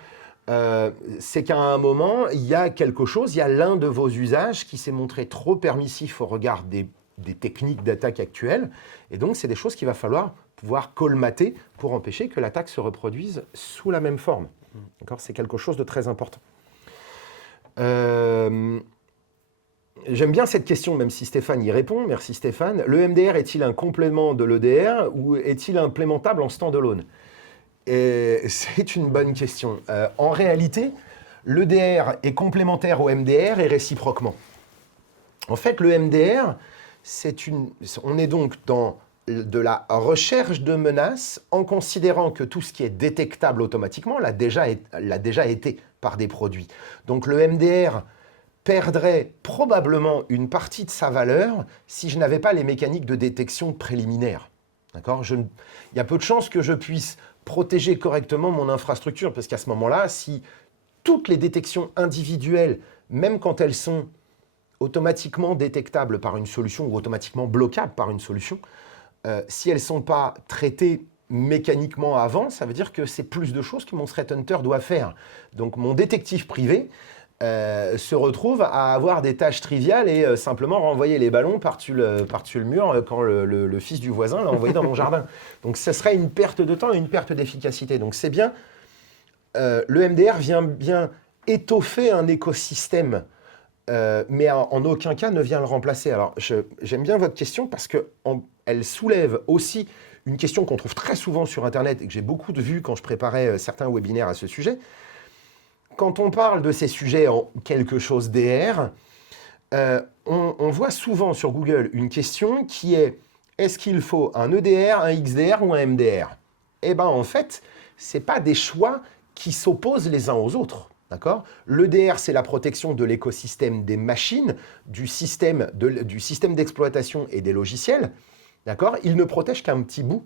C'est qu'à un moment, il y a quelque chose, il y a l'un de vos usages qui s'est montré trop permissif au regard des des techniques d'attaque actuelles. Et donc, c'est des choses qu'il va falloir pouvoir colmater pour empêcher que l'attaque se reproduise sous la même forme. D'accord ? C'est quelque chose de très important. J'aime bien cette question, même si Stéphane y répond. Merci Stéphane. Le MDR est-il un complément de l'EDR ou est-il implémentable en standalone ? C'est une bonne question. En réalité, l'EDR est complémentaire au MDR et réciproquement. En fait, le MDR, on est donc dans de la recherche de menaces en considérant que tout ce qui est détectable automatiquement l'a déjà été par des produits. Donc le MDR perdrait probablement une partie de sa valeur si je n'avais pas les mécaniques de détection préliminaires. D'accord ? Il y a peu de chances que je puisse protéger correctement mon infrastructure, parce qu'à ce moment-là, si toutes les détections individuelles, même quand elles sont automatiquement détectables par une solution ou automatiquement bloquables par une solution, si elles ne sont pas traitées mécaniquement avant, ça veut dire que c'est plus de choses que mon threat hunter doit faire. Donc mon détective privé se retrouve à avoir des tâches triviales et simplement renvoyer les ballons par-dessus le mur quand le fils du voisin l'a envoyé dans mon jardin. Donc ce serait une perte de temps et une perte d'efficacité. Donc c'est bien, le MDR vient bien étoffer un écosystème, mais en aucun cas ne vient le remplacer. Alors j'aime bien votre question parce qu'elle soulève aussi une question qu'on trouve très souvent sur Internet et que j'ai beaucoup vues quand je préparais certains webinaires à ce sujet. Quand on parle de ces sujets en quelque chose DR, on voit souvent sur Google une question qui est « Est-ce qu'il faut un EDR, un XDR ou un MDR ?» Eh bien, en fait, ce n'est pas des choix qui s'opposent les uns aux autres. D'accord ? L'EDR, c'est la protection de l'écosystème des machines, du système d'exploitation et des logiciels. D'accord ? Il ne protège qu'un petit bout.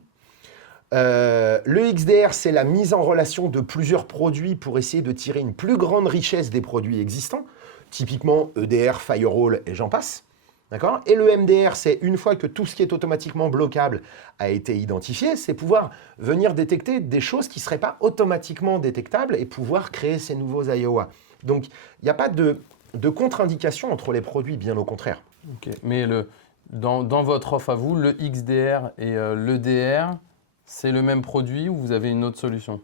Le XDR, c'est la mise en relation de plusieurs produits pour essayer de tirer une plus grande richesse des produits existants, typiquement EDR, Firewall et j'en passe. D'accord ? Et le MDR, c'est une fois que tout ce qui est automatiquement bloquable a été identifié, c'est pouvoir venir détecter des choses qui ne seraient pas automatiquement détectables et pouvoir créer ces nouveaux IOA. Donc, il n'y a pas de contre-indication entre les produits, bien au contraire. Ok. Mais dans votre offre à vous, le XDR et l'EDR, c'est le même produit ou vous avez une autre solution ?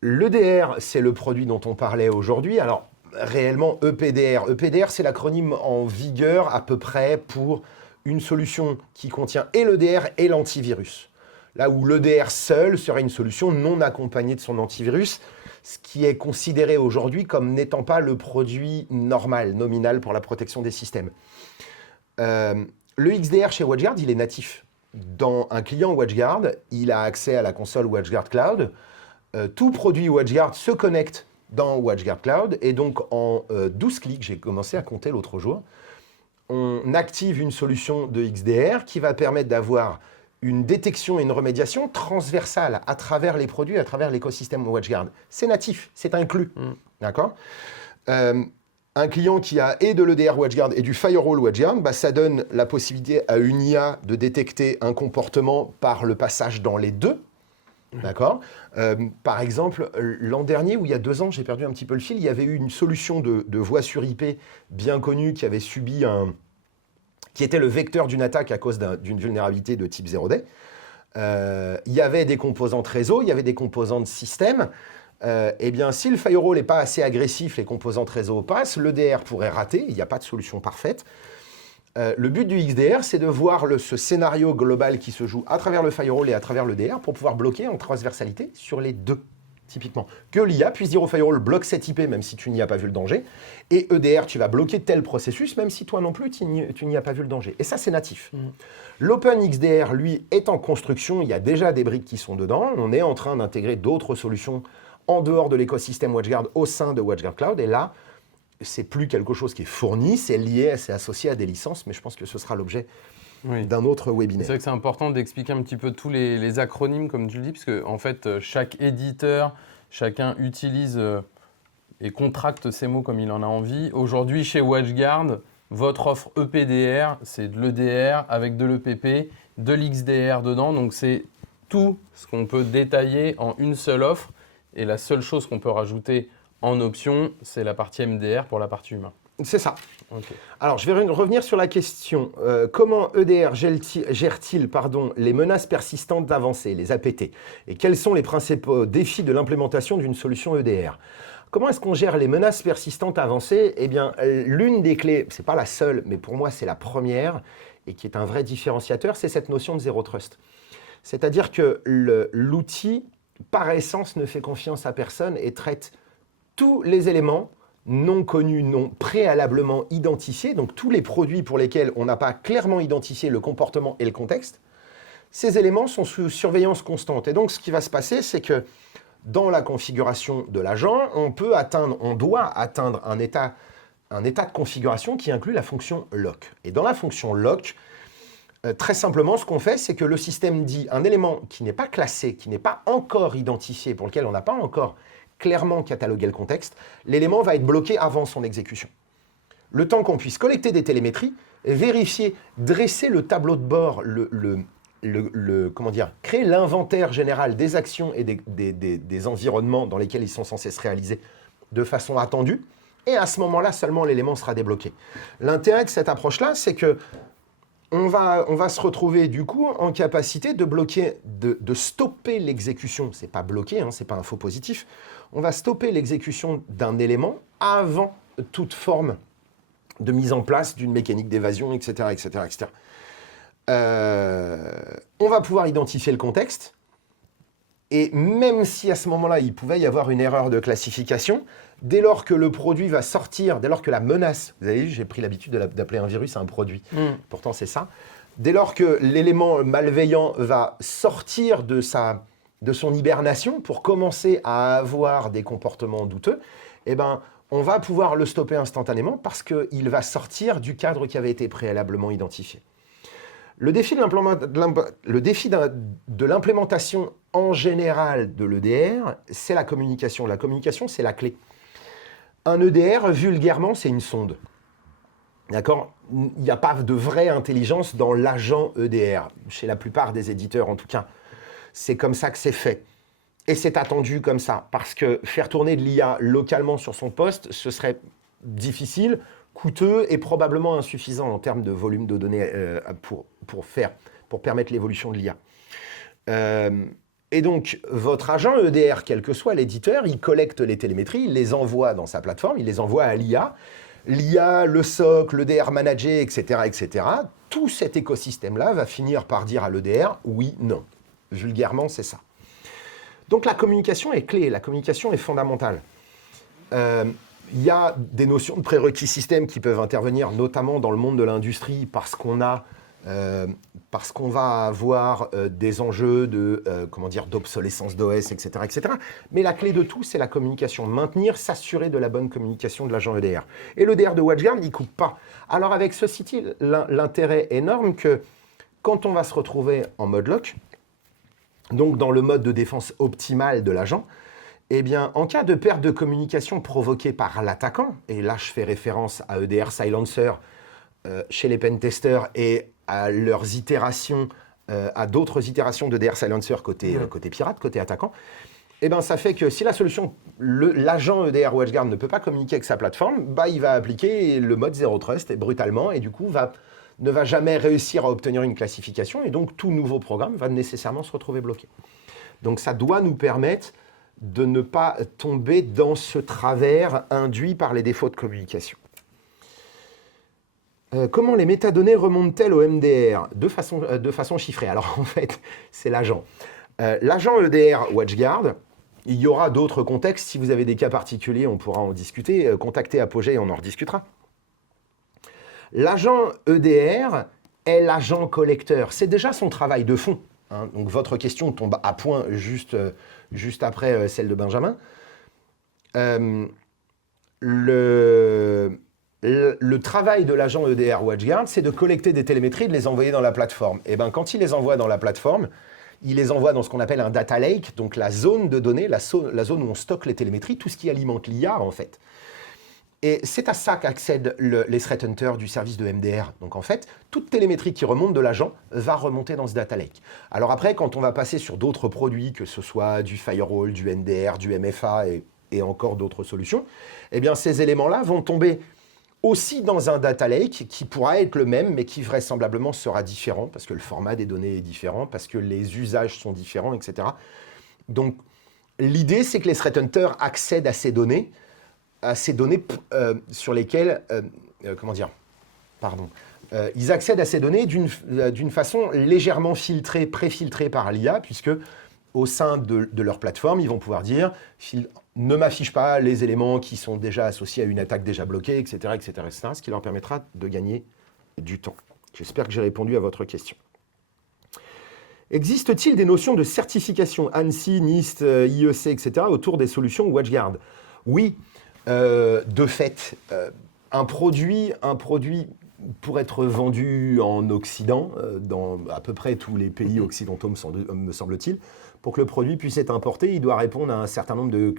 L'EDR, c'est le produit dont on parlait aujourd'hui. Alors, réellement, EPDR. EPDR, c'est l'acronyme en vigueur à peu près pour une solution qui contient et l'EDR et l'antivirus. Là où l'EDR seul serait une solution non accompagnée de son antivirus, ce qui est considéré aujourd'hui comme n'étant pas le produit normal, nominal pour la protection des systèmes. Le XDR chez WatchGuard, il est natif. Dans un client WatchGuard, il a accès à la console WatchGuard Cloud. Tout produit WatchGuard se connecte dans WatchGuard Cloud. Et donc, en 12 clics, j'ai commencé à compter l'autre jour, on active une solution de XDR qui va permettre d'avoir une détection et une remédiation transversale à travers les produits, à travers l'écosystème WatchGuard. C'est natif, c'est inclus. D'accord ? Un client qui a et de l'EDR WatchGuard et du Firewall WatchGuard, ça donne la possibilité à une IA de détecter un comportement par le passage dans les deux. D'accord ? Par exemple, l'an dernier, ou il y a 2 ans, j'ai perdu un petit peu le fil, il y avait eu une solution de voix sur IP bien connue qui avait subi qui était le vecteur d'une attaque à cause d'une vulnérabilité de type 0-day. Il y avait des composantes réseau, il y avait des composantes système. Eh bien, si le firewall n'est pas assez agressif, les composantes réseau passent, l'EDR pourrait rater, il n'y a pas de solution parfaite. Le but du XDR, c'est de voir ce scénario global qui se joue à travers le firewall et à travers l'EDR pour pouvoir bloquer en transversalité sur les deux, typiquement. Que l'IA puisse dire au firewall, bloque cette IP même si tu n'y as pas vu le danger, et EDR, tu vas bloquer tel processus même si toi non plus, tu n'y as pas vu le danger. Et ça, c'est natif. L'OpenXDR, lui, est en construction, il y a déjà des briques qui sont dedans, on est en train d'intégrer d'autres solutions en dehors de l'écosystème WatchGuard au sein de WatchGuard Cloud, et là, c'est plus quelque chose qui est fourni, c'est lié, c'est associé à des licences, mais je pense que ce sera l'objet d'un autre webinaire. C'est vrai que c'est important d'expliquer un petit peu tous les acronymes, comme tu le dis, parce que en fait, chaque éditeur, chacun utilise et contracte ces mots comme il en a envie. Aujourd'hui, chez WatchGuard, votre offre EPDR, c'est de l'EDR avec de l'EPP, de l'XDR dedans, donc c'est tout ce qu'on peut détailler en une seule offre, et la seule chose qu'on peut rajouter en option, c'est la partie MDR pour la partie humain. C'est ça. Alors, je vais revenir sur la question. Comment EDR gère-t-il les menaces persistantes avancées, les APT? Et quels sont les principaux défis de l'implémentation d'une solution EDR? Comment est-ce qu'on gère les menaces persistantes avancées? Eh bien, l'une des clés, ce n'est pas la seule, mais pour moi, c'est la première, et qui est un vrai différenciateur, c'est cette notion de Zero Trust. C'est-à-dire que l'outil, par essence, ne fait confiance à personne et traite tous les éléments non connus, non préalablement identifiés, donc tous les produits pour lesquels on n'a pas clairement identifié le comportement et le contexte, ces éléments sont sous surveillance constante. Et donc, ce qui va se passer, c'est que dans la configuration de l'agent, on doit atteindre un état de configuration qui inclut la fonction lock. Et dans la fonction lock, très simplement, ce qu'on fait, c'est que le système dit un élément qui n'est pas classé, qui n'est pas encore identifié, pour lequel on n'a pas encore clairement catalogué le contexte, l'élément va être bloqué avant son exécution. Le temps qu'on puisse collecter des télémétries, vérifier, dresser le tableau de bord, créer l'inventaire général des actions et des environnements dans lesquels ils sont censés se réaliser de façon attendue, et à ce moment-là, seulement l'élément sera débloqué. L'intérêt de cette approche-là, c'est que on va se retrouver du coup en capacité de bloquer, de stopper l'exécution. C'est pas bloquer, hein, c'est pas un faux positif. On va stopper l'exécution d'un élément avant toute forme de mise en place d'une mécanique d'évasion, etc., etc., etc. On va pouvoir identifier le contexte. Et même si à ce moment-là, il pouvait y avoir une erreur de classification, dès lors que le produit va sortir, dès lors que la menace, vous avez vu, j'ai pris l'habitude d'appeler un virus un produit, pourtant c'est ça, dès lors que l'élément malveillant va sortir de son hibernation pour commencer à avoir des comportements douteux, eh ben, on va pouvoir le stopper instantanément parce qu'il va sortir du cadre qui avait été préalablement identifié. Le défi de l'implémentation en général de l'EDR, c'est la communication. La communication, c'est la clé. Un EDR, vulgairement, c'est une sonde. D'accord? Il n'y a pas de vraie intelligence dans l'agent EDR, chez la plupart des éditeurs en tout cas. C'est comme ça que c'est fait. Et c'est attendu comme ça, parce que faire tourner de l'IA localement sur son poste, ce serait difficile, coûteux et probablement insuffisant en termes de volume de données pour permettre l'évolution de l'IA. Et donc, votre agent EDR, quel que soit l'éditeur, il collecte les télémétries, il les envoie dans sa plateforme, il les envoie à l'IA. L'IA, le SOC, l'EDR manager, etc., etc. Tout cet écosystème-là va finir par dire à l'EDR oui, non. Vulgairement, c'est ça. Donc, la communication est clé, la communication est fondamentale. Il y a des notions de prérequis système qui peuvent intervenir, notamment dans le monde de l'industrie, parce qu'on va avoir des enjeux d'obsolescence d'OS, etc., etc. Mais la clé de tout, c'est la communication. Maintenir, s'assurer de la bonne communication de l'agent EDR. Et l'EDR de WatchGuard, il ne coupe pas. Alors avec ceci, l'intérêt énorme que quand on va se retrouver en mode lock, donc dans le mode de défense optimale de l'agent, eh bien, en cas de perte de communication provoquée par l'attaquant, et là je fais référence à EDR Silencer chez les pentesters et à leurs itérations, à d'autres itérations d'EDR Silencer côté pirate, côté attaquant, eh ben, ça fait que si la solution, l'agent EDR WatchGuard ne peut pas communiquer avec sa plateforme, bah, il va appliquer le mode Zero Trust brutalement et du coup ne va jamais réussir à obtenir une classification et donc tout nouveau programme va nécessairement se retrouver bloqué. Donc ça doit nous permettre de ne pas tomber dans ce travers induit par les défauts de communication. Comment les métadonnées remontent-elles au MDR de façon chiffrée? Alors en fait, c'est l'agent. L'agent EDR WatchGuard, il y aura d'autres contextes. Si vous avez des cas particuliers, on pourra en discuter. Contactez Apogée et on en rediscutera. L'agent EDR est l'agent collecteur. C'est déjà son travail de fond. Hein. Donc votre question tombe à point juste après celle de Benjamin. Le travail de l'agent EDR WatchGuard, c'est de collecter des télémétries et de les envoyer dans la plateforme. Et bien, quand il les envoie dans la plateforme, il les envoie dans ce qu'on appelle un data lake, donc la zone de données, la zone où on stocke les télémétries, tout ce qui alimente l'IA en fait. Et c'est à ça qu'accèdent les threat hunters du service de MDR. Donc en fait, toute télémétrie qui remonte de l'agent va remonter dans ce data lake. Alors après, quand on va passer sur d'autres produits, que ce soit du firewall, du NDR, du MFA et encore d'autres solutions, eh bien ces éléments-là vont tomber aussi dans un data lake qui pourra être le même, mais qui vraisemblablement sera différent, parce que le format des données est différent, parce que les usages sont différents, etc. Donc, l'idée, c'est que les threat hunters accèdent à ces données sur lesquelles... comment dire ? Pardon. Ils accèdent à ces données d'une façon légèrement filtrée, préfiltrée par l'IA, puisque au sein de leur plateforme, ils vont pouvoir dire ne m'affiche pas les éléments qui sont déjà associés à une attaque déjà bloquée, etc., etc., etc., ce qui leur permettra de gagner du temps. J'espère que j'ai répondu à votre question. Existe-t-il des notions de certification ANSI, NIST, IEC, etc. autour des solutions WatchGuard? Oui, de fait, un produit pour être vendu en Occident, dans à peu près tous les pays occidentaux, me semble-t-il, pour que le produit puisse être importé, il doit répondre à un certain nombre de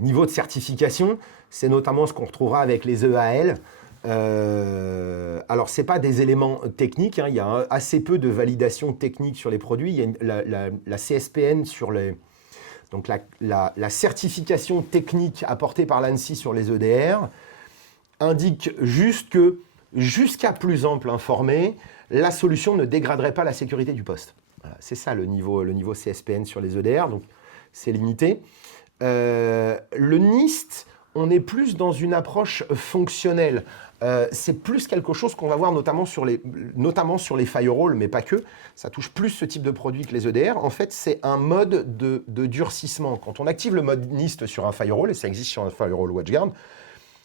niveaux de certification. C'est notamment ce qu'on retrouvera avec les EAL. Alors, ce n'est pas des éléments techniques, hein, il y a assez peu de validation technique sur les produits. Il y a la CSPN sur les... Donc, la certification technique apportée par l'ANSI sur les EDR indique juste que, jusqu'à plus ample informé, la solution ne dégraderait pas la sécurité du poste. Voilà, c'est ça le niveau CSPN sur les EDR, donc c'est limité. Le NIST, on est plus dans une approche fonctionnelle. C'est plus quelque chose qu'on va voir notamment sur les firewalls, mais pas que. Ça touche plus ce type de produit que les EDR. En fait, c'est un mode de durcissement. Quand on active le mode NIST sur un firewall, et ça existe sur un firewall WatchGuard,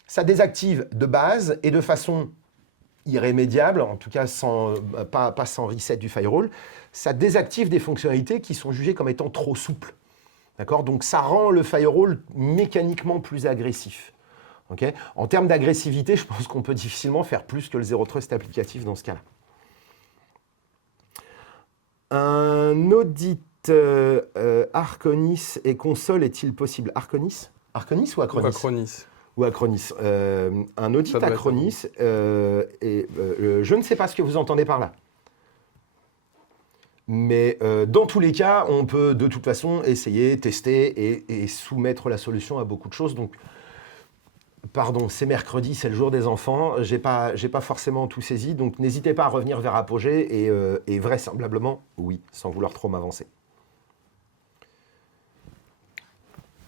ça désactive de base et de façon irrémédiable, en tout cas pas sans reset du firewall, ça désactive des fonctionnalités qui sont jugées comme étant trop souples. D'accord ? Donc ça rend le firewall mécaniquement plus agressif. Okay ? En termes d'agressivité, je pense qu'on peut difficilement faire plus que le Zero Trust applicatif dans ce cas-là. Un audit Arconis et console est-il possible? Arconis ou Acronis? Acronis. Ou Acronis. Un audit Acronis, je ne sais pas ce que vous entendez par là. Mais dans tous les cas, on peut de toute façon essayer, tester et soumettre la solution à beaucoup de choses. Donc, pardon, c'est mercredi, c'est le jour des enfants. J'ai pas forcément tout saisi. Donc, n'hésitez pas à revenir vers Apogée et vraisemblablement, oui, sans vouloir trop m'avancer.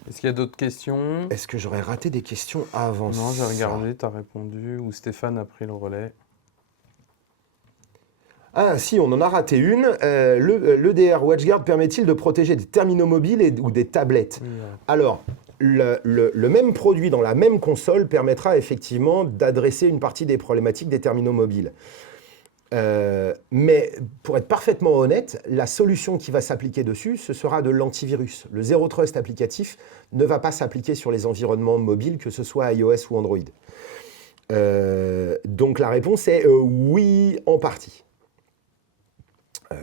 Est-ce qu'il y a d'autres questions? Est-ce que j'aurais raté des questions avant ça? Non, j'ai regardé, tu as répondu, ou Stéphane a pris le relais. Ah si, on en a raté une. L'EDR WatchGuard permet-il de protéger des terminaux mobiles ou des tablettes? Alors, le même produit dans la même console permettra effectivement d'adresser une partie des problématiques des terminaux mobiles. Mais pour être parfaitement honnête, la solution qui va s'appliquer dessus, ce sera de l'antivirus. Le Zero Trust applicatif ne va pas s'appliquer sur les environnements mobiles, que ce soit iOS ou Android. Donc la réponse est oui, en partie.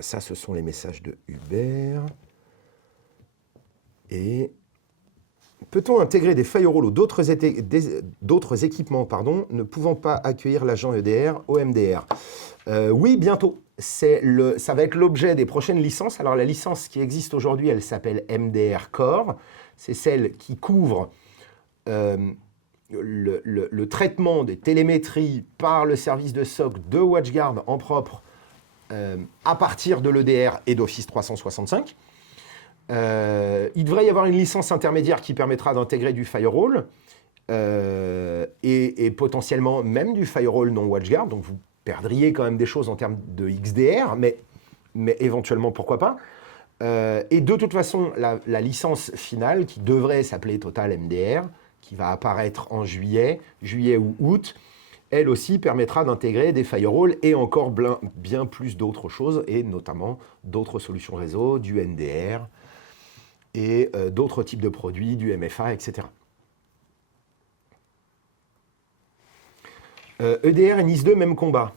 Ça, ce sont les messages de Hubert. Et peut-on intégrer des firewalls ou d'autres équipements ne pouvant pas accueillir l'agent EDR au MDR? Oui, bientôt. Ça va être l'objet des prochaines licences. Alors, la licence qui existe aujourd'hui, elle s'appelle MDR Core. C'est celle qui couvre le traitement des télémétries par le service de SOC de WatchGuard en propre à partir de l'EDR et d'Office 365. Il devrait y avoir une licence intermédiaire qui permettra d'intégrer du firewall et potentiellement même du firewall non WatchGuard. Donc vous perdriez quand même des choses en termes de XDR, mais éventuellement pourquoi pas. Et de toute façon, la licence finale qui devrait s'appeler Total MDR, qui va apparaître en juillet ou août, elle aussi permettra d'intégrer des firewalls et encore bien plus d'autres choses, et notamment d'autres solutions réseau, du NDR et d'autres types de produits, du MFA, etc. EDR et NIS2, même combat.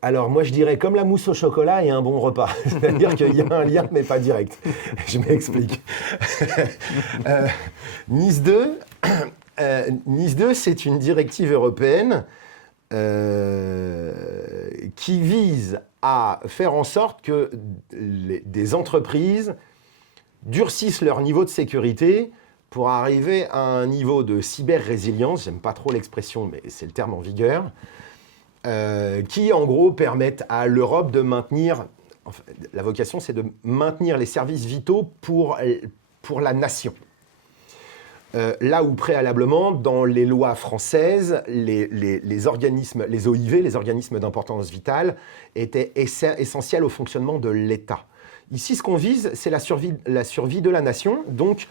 Alors moi je dirais comme la mousse au chocolat et un bon repas. C'est-à-dire qu'il y a un lien mais pas direct. Je m'explique. NIS2, c'est une directive européenne qui vise à faire en sorte que des entreprises durcissent leur niveau de sécurité pour arriver à un niveau de cyber-résilience, j'aime pas trop l'expression, mais c'est le terme en vigueur, qui en gros permettent à l'Europe de maintenir, enfin, la vocation c'est de maintenir les services vitaux pour la nation. Là où préalablement, dans les lois françaises, les organismes, les OIV, les organismes d'importance vitale, étaient essentiels au fonctionnement de l'État. Ici, ce qu'on vise, c'est la survie de la nation. Donc,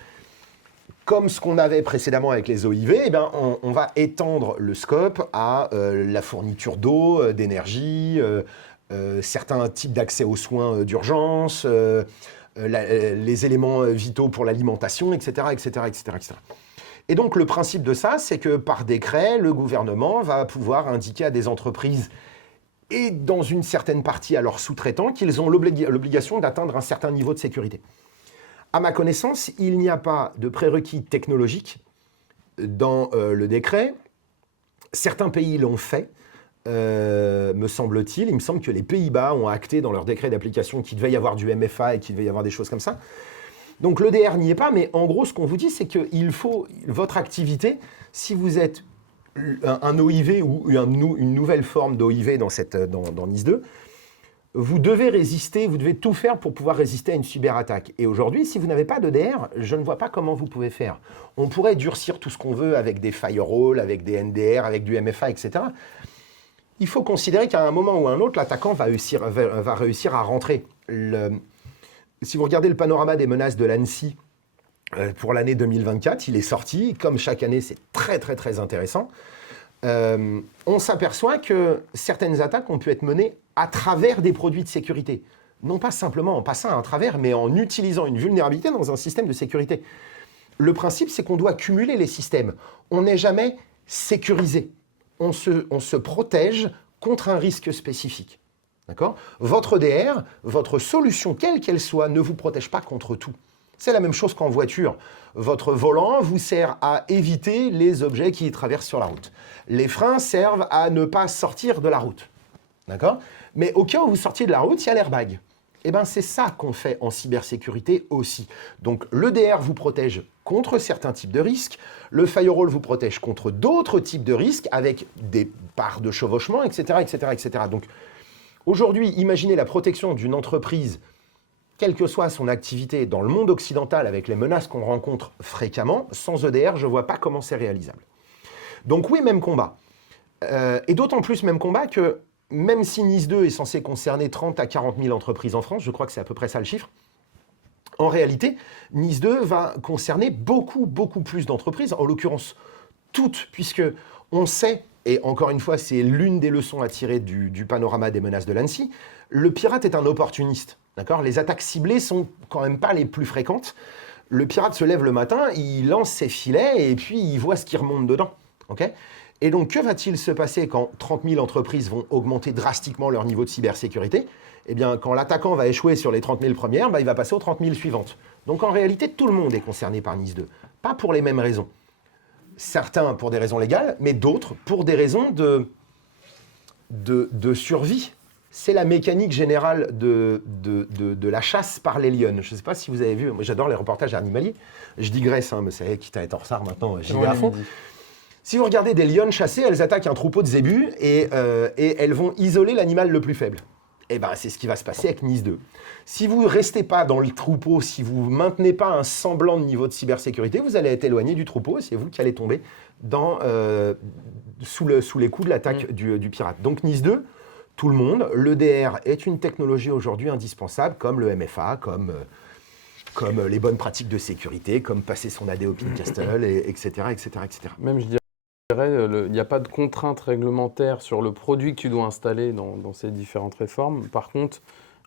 comme ce qu'on avait précédemment avec les OIV, eh bien, on va étendre le scope à la fourniture d'eau, d'énergie, certains types d'accès aux soins d'urgence, les éléments vitaux pour l'alimentation, etc., etc., etc., etc. Et donc, le principe de ça, c'est que par décret, le gouvernement va pouvoir indiquer à des entreprises et dans une certaine partie à leurs sous-traitants qu'ils ont l'obligation d'atteindre un certain niveau de sécurité. À ma connaissance, il n'y a pas de prérequis technologiques dans le décret. Certains pays l'ont fait, me semble-t-il. Il me semble que les Pays-Bas ont acté dans leur décret d'application qu'il devait y avoir du MFA et qu'il devait y avoir des choses comme ça. Donc le DR n'y est pas, mais en gros, ce qu'on vous dit, c'est qu'il faut votre activité, si vous êtes un OIV ou une nouvelle forme d'OIV dans NIS 2, vous devez résister, vous devez tout faire pour pouvoir résister à une cyberattaque. Et aujourd'hui, si vous n'avez pas de DR, je ne vois pas comment vous pouvez faire. On pourrait durcir tout ce qu'on veut avec des firewalls, avec des NDR, avec du MFA, etc. Il faut considérer qu'à un moment ou à un autre, l'attaquant va réussir à rentrer. Si vous regardez le panorama des menaces de l'ANSSI pour l'année 2024, il est sorti. Comme chaque année, c'est très, très, très intéressant. On s'aperçoit que certaines attaques ont pu être menées à travers des produits de sécurité. Non pas simplement en passant à travers, mais en utilisant une vulnérabilité dans un système de sécurité. Le principe, c'est qu'on doit cumuler les systèmes. On n'est jamais sécurisé. On se protège contre un risque spécifique. D'accord ? Votre DR, votre solution, quelle qu'elle soit, ne vous protège pas contre tout. C'est la même chose qu'en voiture. Votre volant vous sert à éviter les objets qui traversent sur la route. Les freins servent à ne pas sortir de la route. D'accord ? Mais au cas où vous sortiez de la route, il y a l'airbag. Eh bien, c'est ça qu'on fait en cybersécurité aussi. Donc, le DR vous protège contre certains types de risques. Le firewall vous protège contre d'autres types de risques avec des parts de chevauchement, etc., etc., etc. Donc, aujourd'hui, imaginez la protection d'une entreprise, quelle que soit son activité dans le monde occidental, avec les menaces qu'on rencontre fréquemment, sans EDR, je ne vois pas comment c'est réalisable. Donc oui, même combat. Et d'autant plus même combat que même si NIS 2 est censé concerner 30 à 40 000 entreprises en France, je crois que c'est à peu près ça le chiffre, en réalité, NIS 2 va concerner beaucoup, beaucoup plus d'entreprises, en l'occurrence toutes, puisque on sait, et encore une fois, c'est l'une des leçons à tirer du panorama des menaces de l'ANSSI, le pirate est un opportuniste. D'accord ? Les attaques ciblées sont quand même pas les plus fréquentes. Le pirate se lève le matin, il lance ses filets et puis il voit ce qui remonte dedans. Okay ? Et donc, que va-t-il se passer quand 30 000 entreprises vont augmenter drastiquement leur niveau de cybersécurité ? Eh bien, quand l'attaquant va échouer sur les 30 000 premières, il va passer aux 30 000 suivantes. Donc, en réalité, tout le monde est concerné par NIS 2. Pas pour les mêmes raisons. Certains pour des raisons légales, mais d'autres pour des raisons de survie. C'est la mécanique générale de la chasse par les lionnes. Je ne sais pas si vous avez vu, moi j'adore les reportages animaliers. Je digresse, mais c'est quitte à être en retard maintenant, j'y vais à fond. Si vous regardez des lionnes chassées, elles attaquent un troupeau de zébus et elles vont isoler l'animal le plus faible. Et ben c'est ce qui va se passer avec NIS 2. Si vous ne restez pas dans le troupeau, si vous ne maintenez pas un semblant de niveau de cybersécurité, vous allez être éloigné du troupeau et c'est vous qui allez tomber sous les coups de l'attaque du pirate. Donc NIS 2, tout le monde, l'EDR est une technologie aujourd'hui indispensable, comme le MFA, comme les bonnes pratiques de sécurité, comme passer son AD au Pincastle, etc., etc., etc. Même, je dirais, il n'y a pas de contrainte réglementaire sur le produit que tu dois installer dans ces différentes réformes. Par contre,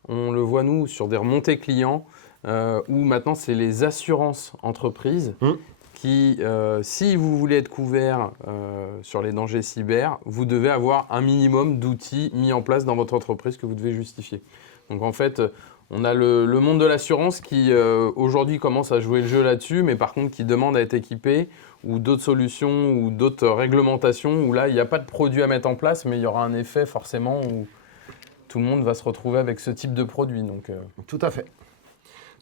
on le voit, nous, sur des remontées clients, où maintenant, c'est les assurances entreprises qui, si vous voulez être couvert sur les dangers cyber, vous devez avoir un minimum d'outils mis en place dans votre entreprise que vous devez justifier. Donc en fait, on a le monde de l'assurance qui aujourd'hui commence à jouer le jeu là-dessus, mais par contre qui demande à être équipé, ou d'autres solutions, ou d'autres réglementations, où là, il n'y a pas de produit à mettre en place, mais il y aura un effet forcément où tout le monde va se retrouver avec ce type de produit. Donc, Tout à fait.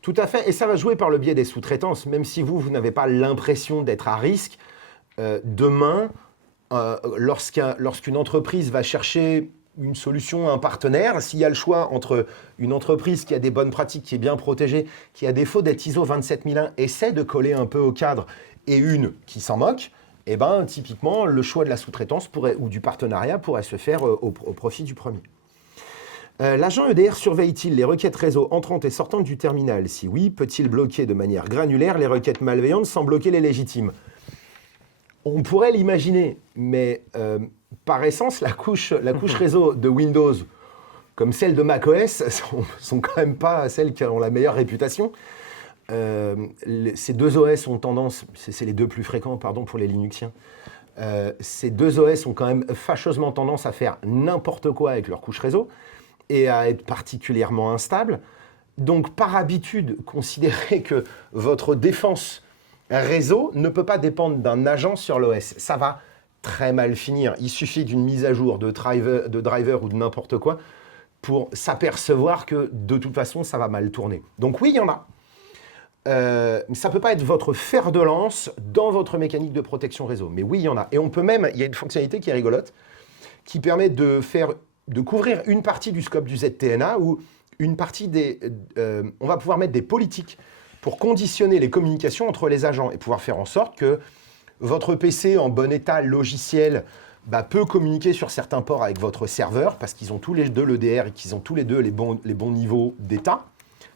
Tout à fait, et ça va jouer par le biais des sous-traitances, même si vous n'avez pas l'impression d'être à risque. Demain, lorsqu'une entreprise va chercher une solution, un partenaire, s'il y a le choix entre une entreprise qui a des bonnes pratiques, qui est bien protégée, qui a défaut d'être ISO 27001, essaie de coller un peu au cadre, et une qui s'en moque, eh ben, typiquement, le choix de la sous-traitance ou du partenariat pourrait se faire au profit du premier. L'agent EDR surveille-t-il les requêtes réseau entrantes et sortantes du terminal? Si oui, peut-il bloquer de manière granulaire les requêtes malveillantes sans bloquer les légitimes? On pourrait l'imaginer, mais par essence, la couche réseau de Windows, comme celle de macOS, sont quand même pas celles qui ont la meilleure réputation. Ces deux OS ont tendance, c'est les deux plus fréquents, pardon, pour les Linuxiens, ces deux OS ont quand même fâcheusement tendance à faire n'importe quoi avec leur couche réseau et à être particulièrement instables. Donc, par habitude, considérez que votre défense réseau ne peut pas dépendre d'un agent sur l'OS. Ça va très mal finir. Il suffit d'une mise à jour de driver ou de n'importe quoi pour s'apercevoir que, de toute façon, ça va mal tourner. Donc oui, il y en a. Ça ne peut pas être votre fer de lance dans votre mécanique de protection réseau. Mais oui, il y en a. Et on peut même, il y a une fonctionnalité qui est rigolote, qui permet de couvrir une partie du scope du ZTNA ou une partie on va pouvoir mettre des politiques pour conditionner les communications entre les agents et pouvoir faire en sorte que votre PC en bon état logiciel peut communiquer sur certains ports avec votre serveur parce qu'ils ont tous les deux l'EDR et qu'ils ont tous les deux les bons niveaux d'état,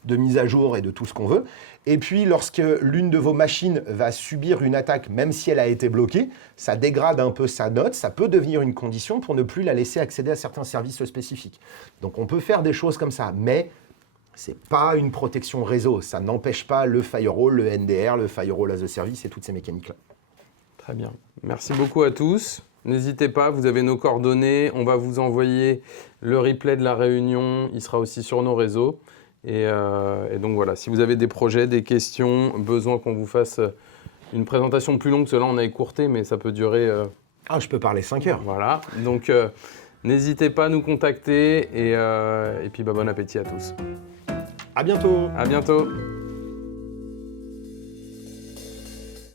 de mise à jour et de tout ce qu'on veut. Et puis, lorsque l'une de vos machines va subir une attaque, même si elle a été bloquée, ça dégrade un peu sa note, ça peut devenir une condition pour ne plus la laisser accéder à certains services spécifiques. Donc, on peut faire des choses comme ça, mais ce n'est pas une protection réseau. Ça n'empêche pas le firewall, le NDR, le firewall as a service et toutes ces mécaniques-là. Très bien. Merci beaucoup à tous. N'hésitez pas, vous avez nos coordonnées. On va vous envoyer le replay de la réunion. Il sera aussi sur nos réseaux. Et donc voilà, si vous avez des projets, des questions, besoin qu'on vous fasse une présentation plus longue, parce que là on a écourté, mais ça peut durer... je peux parler 5 heures. Voilà, donc n'hésitez pas à nous contacter et puis bon appétit à tous. À bientôt. À bientôt.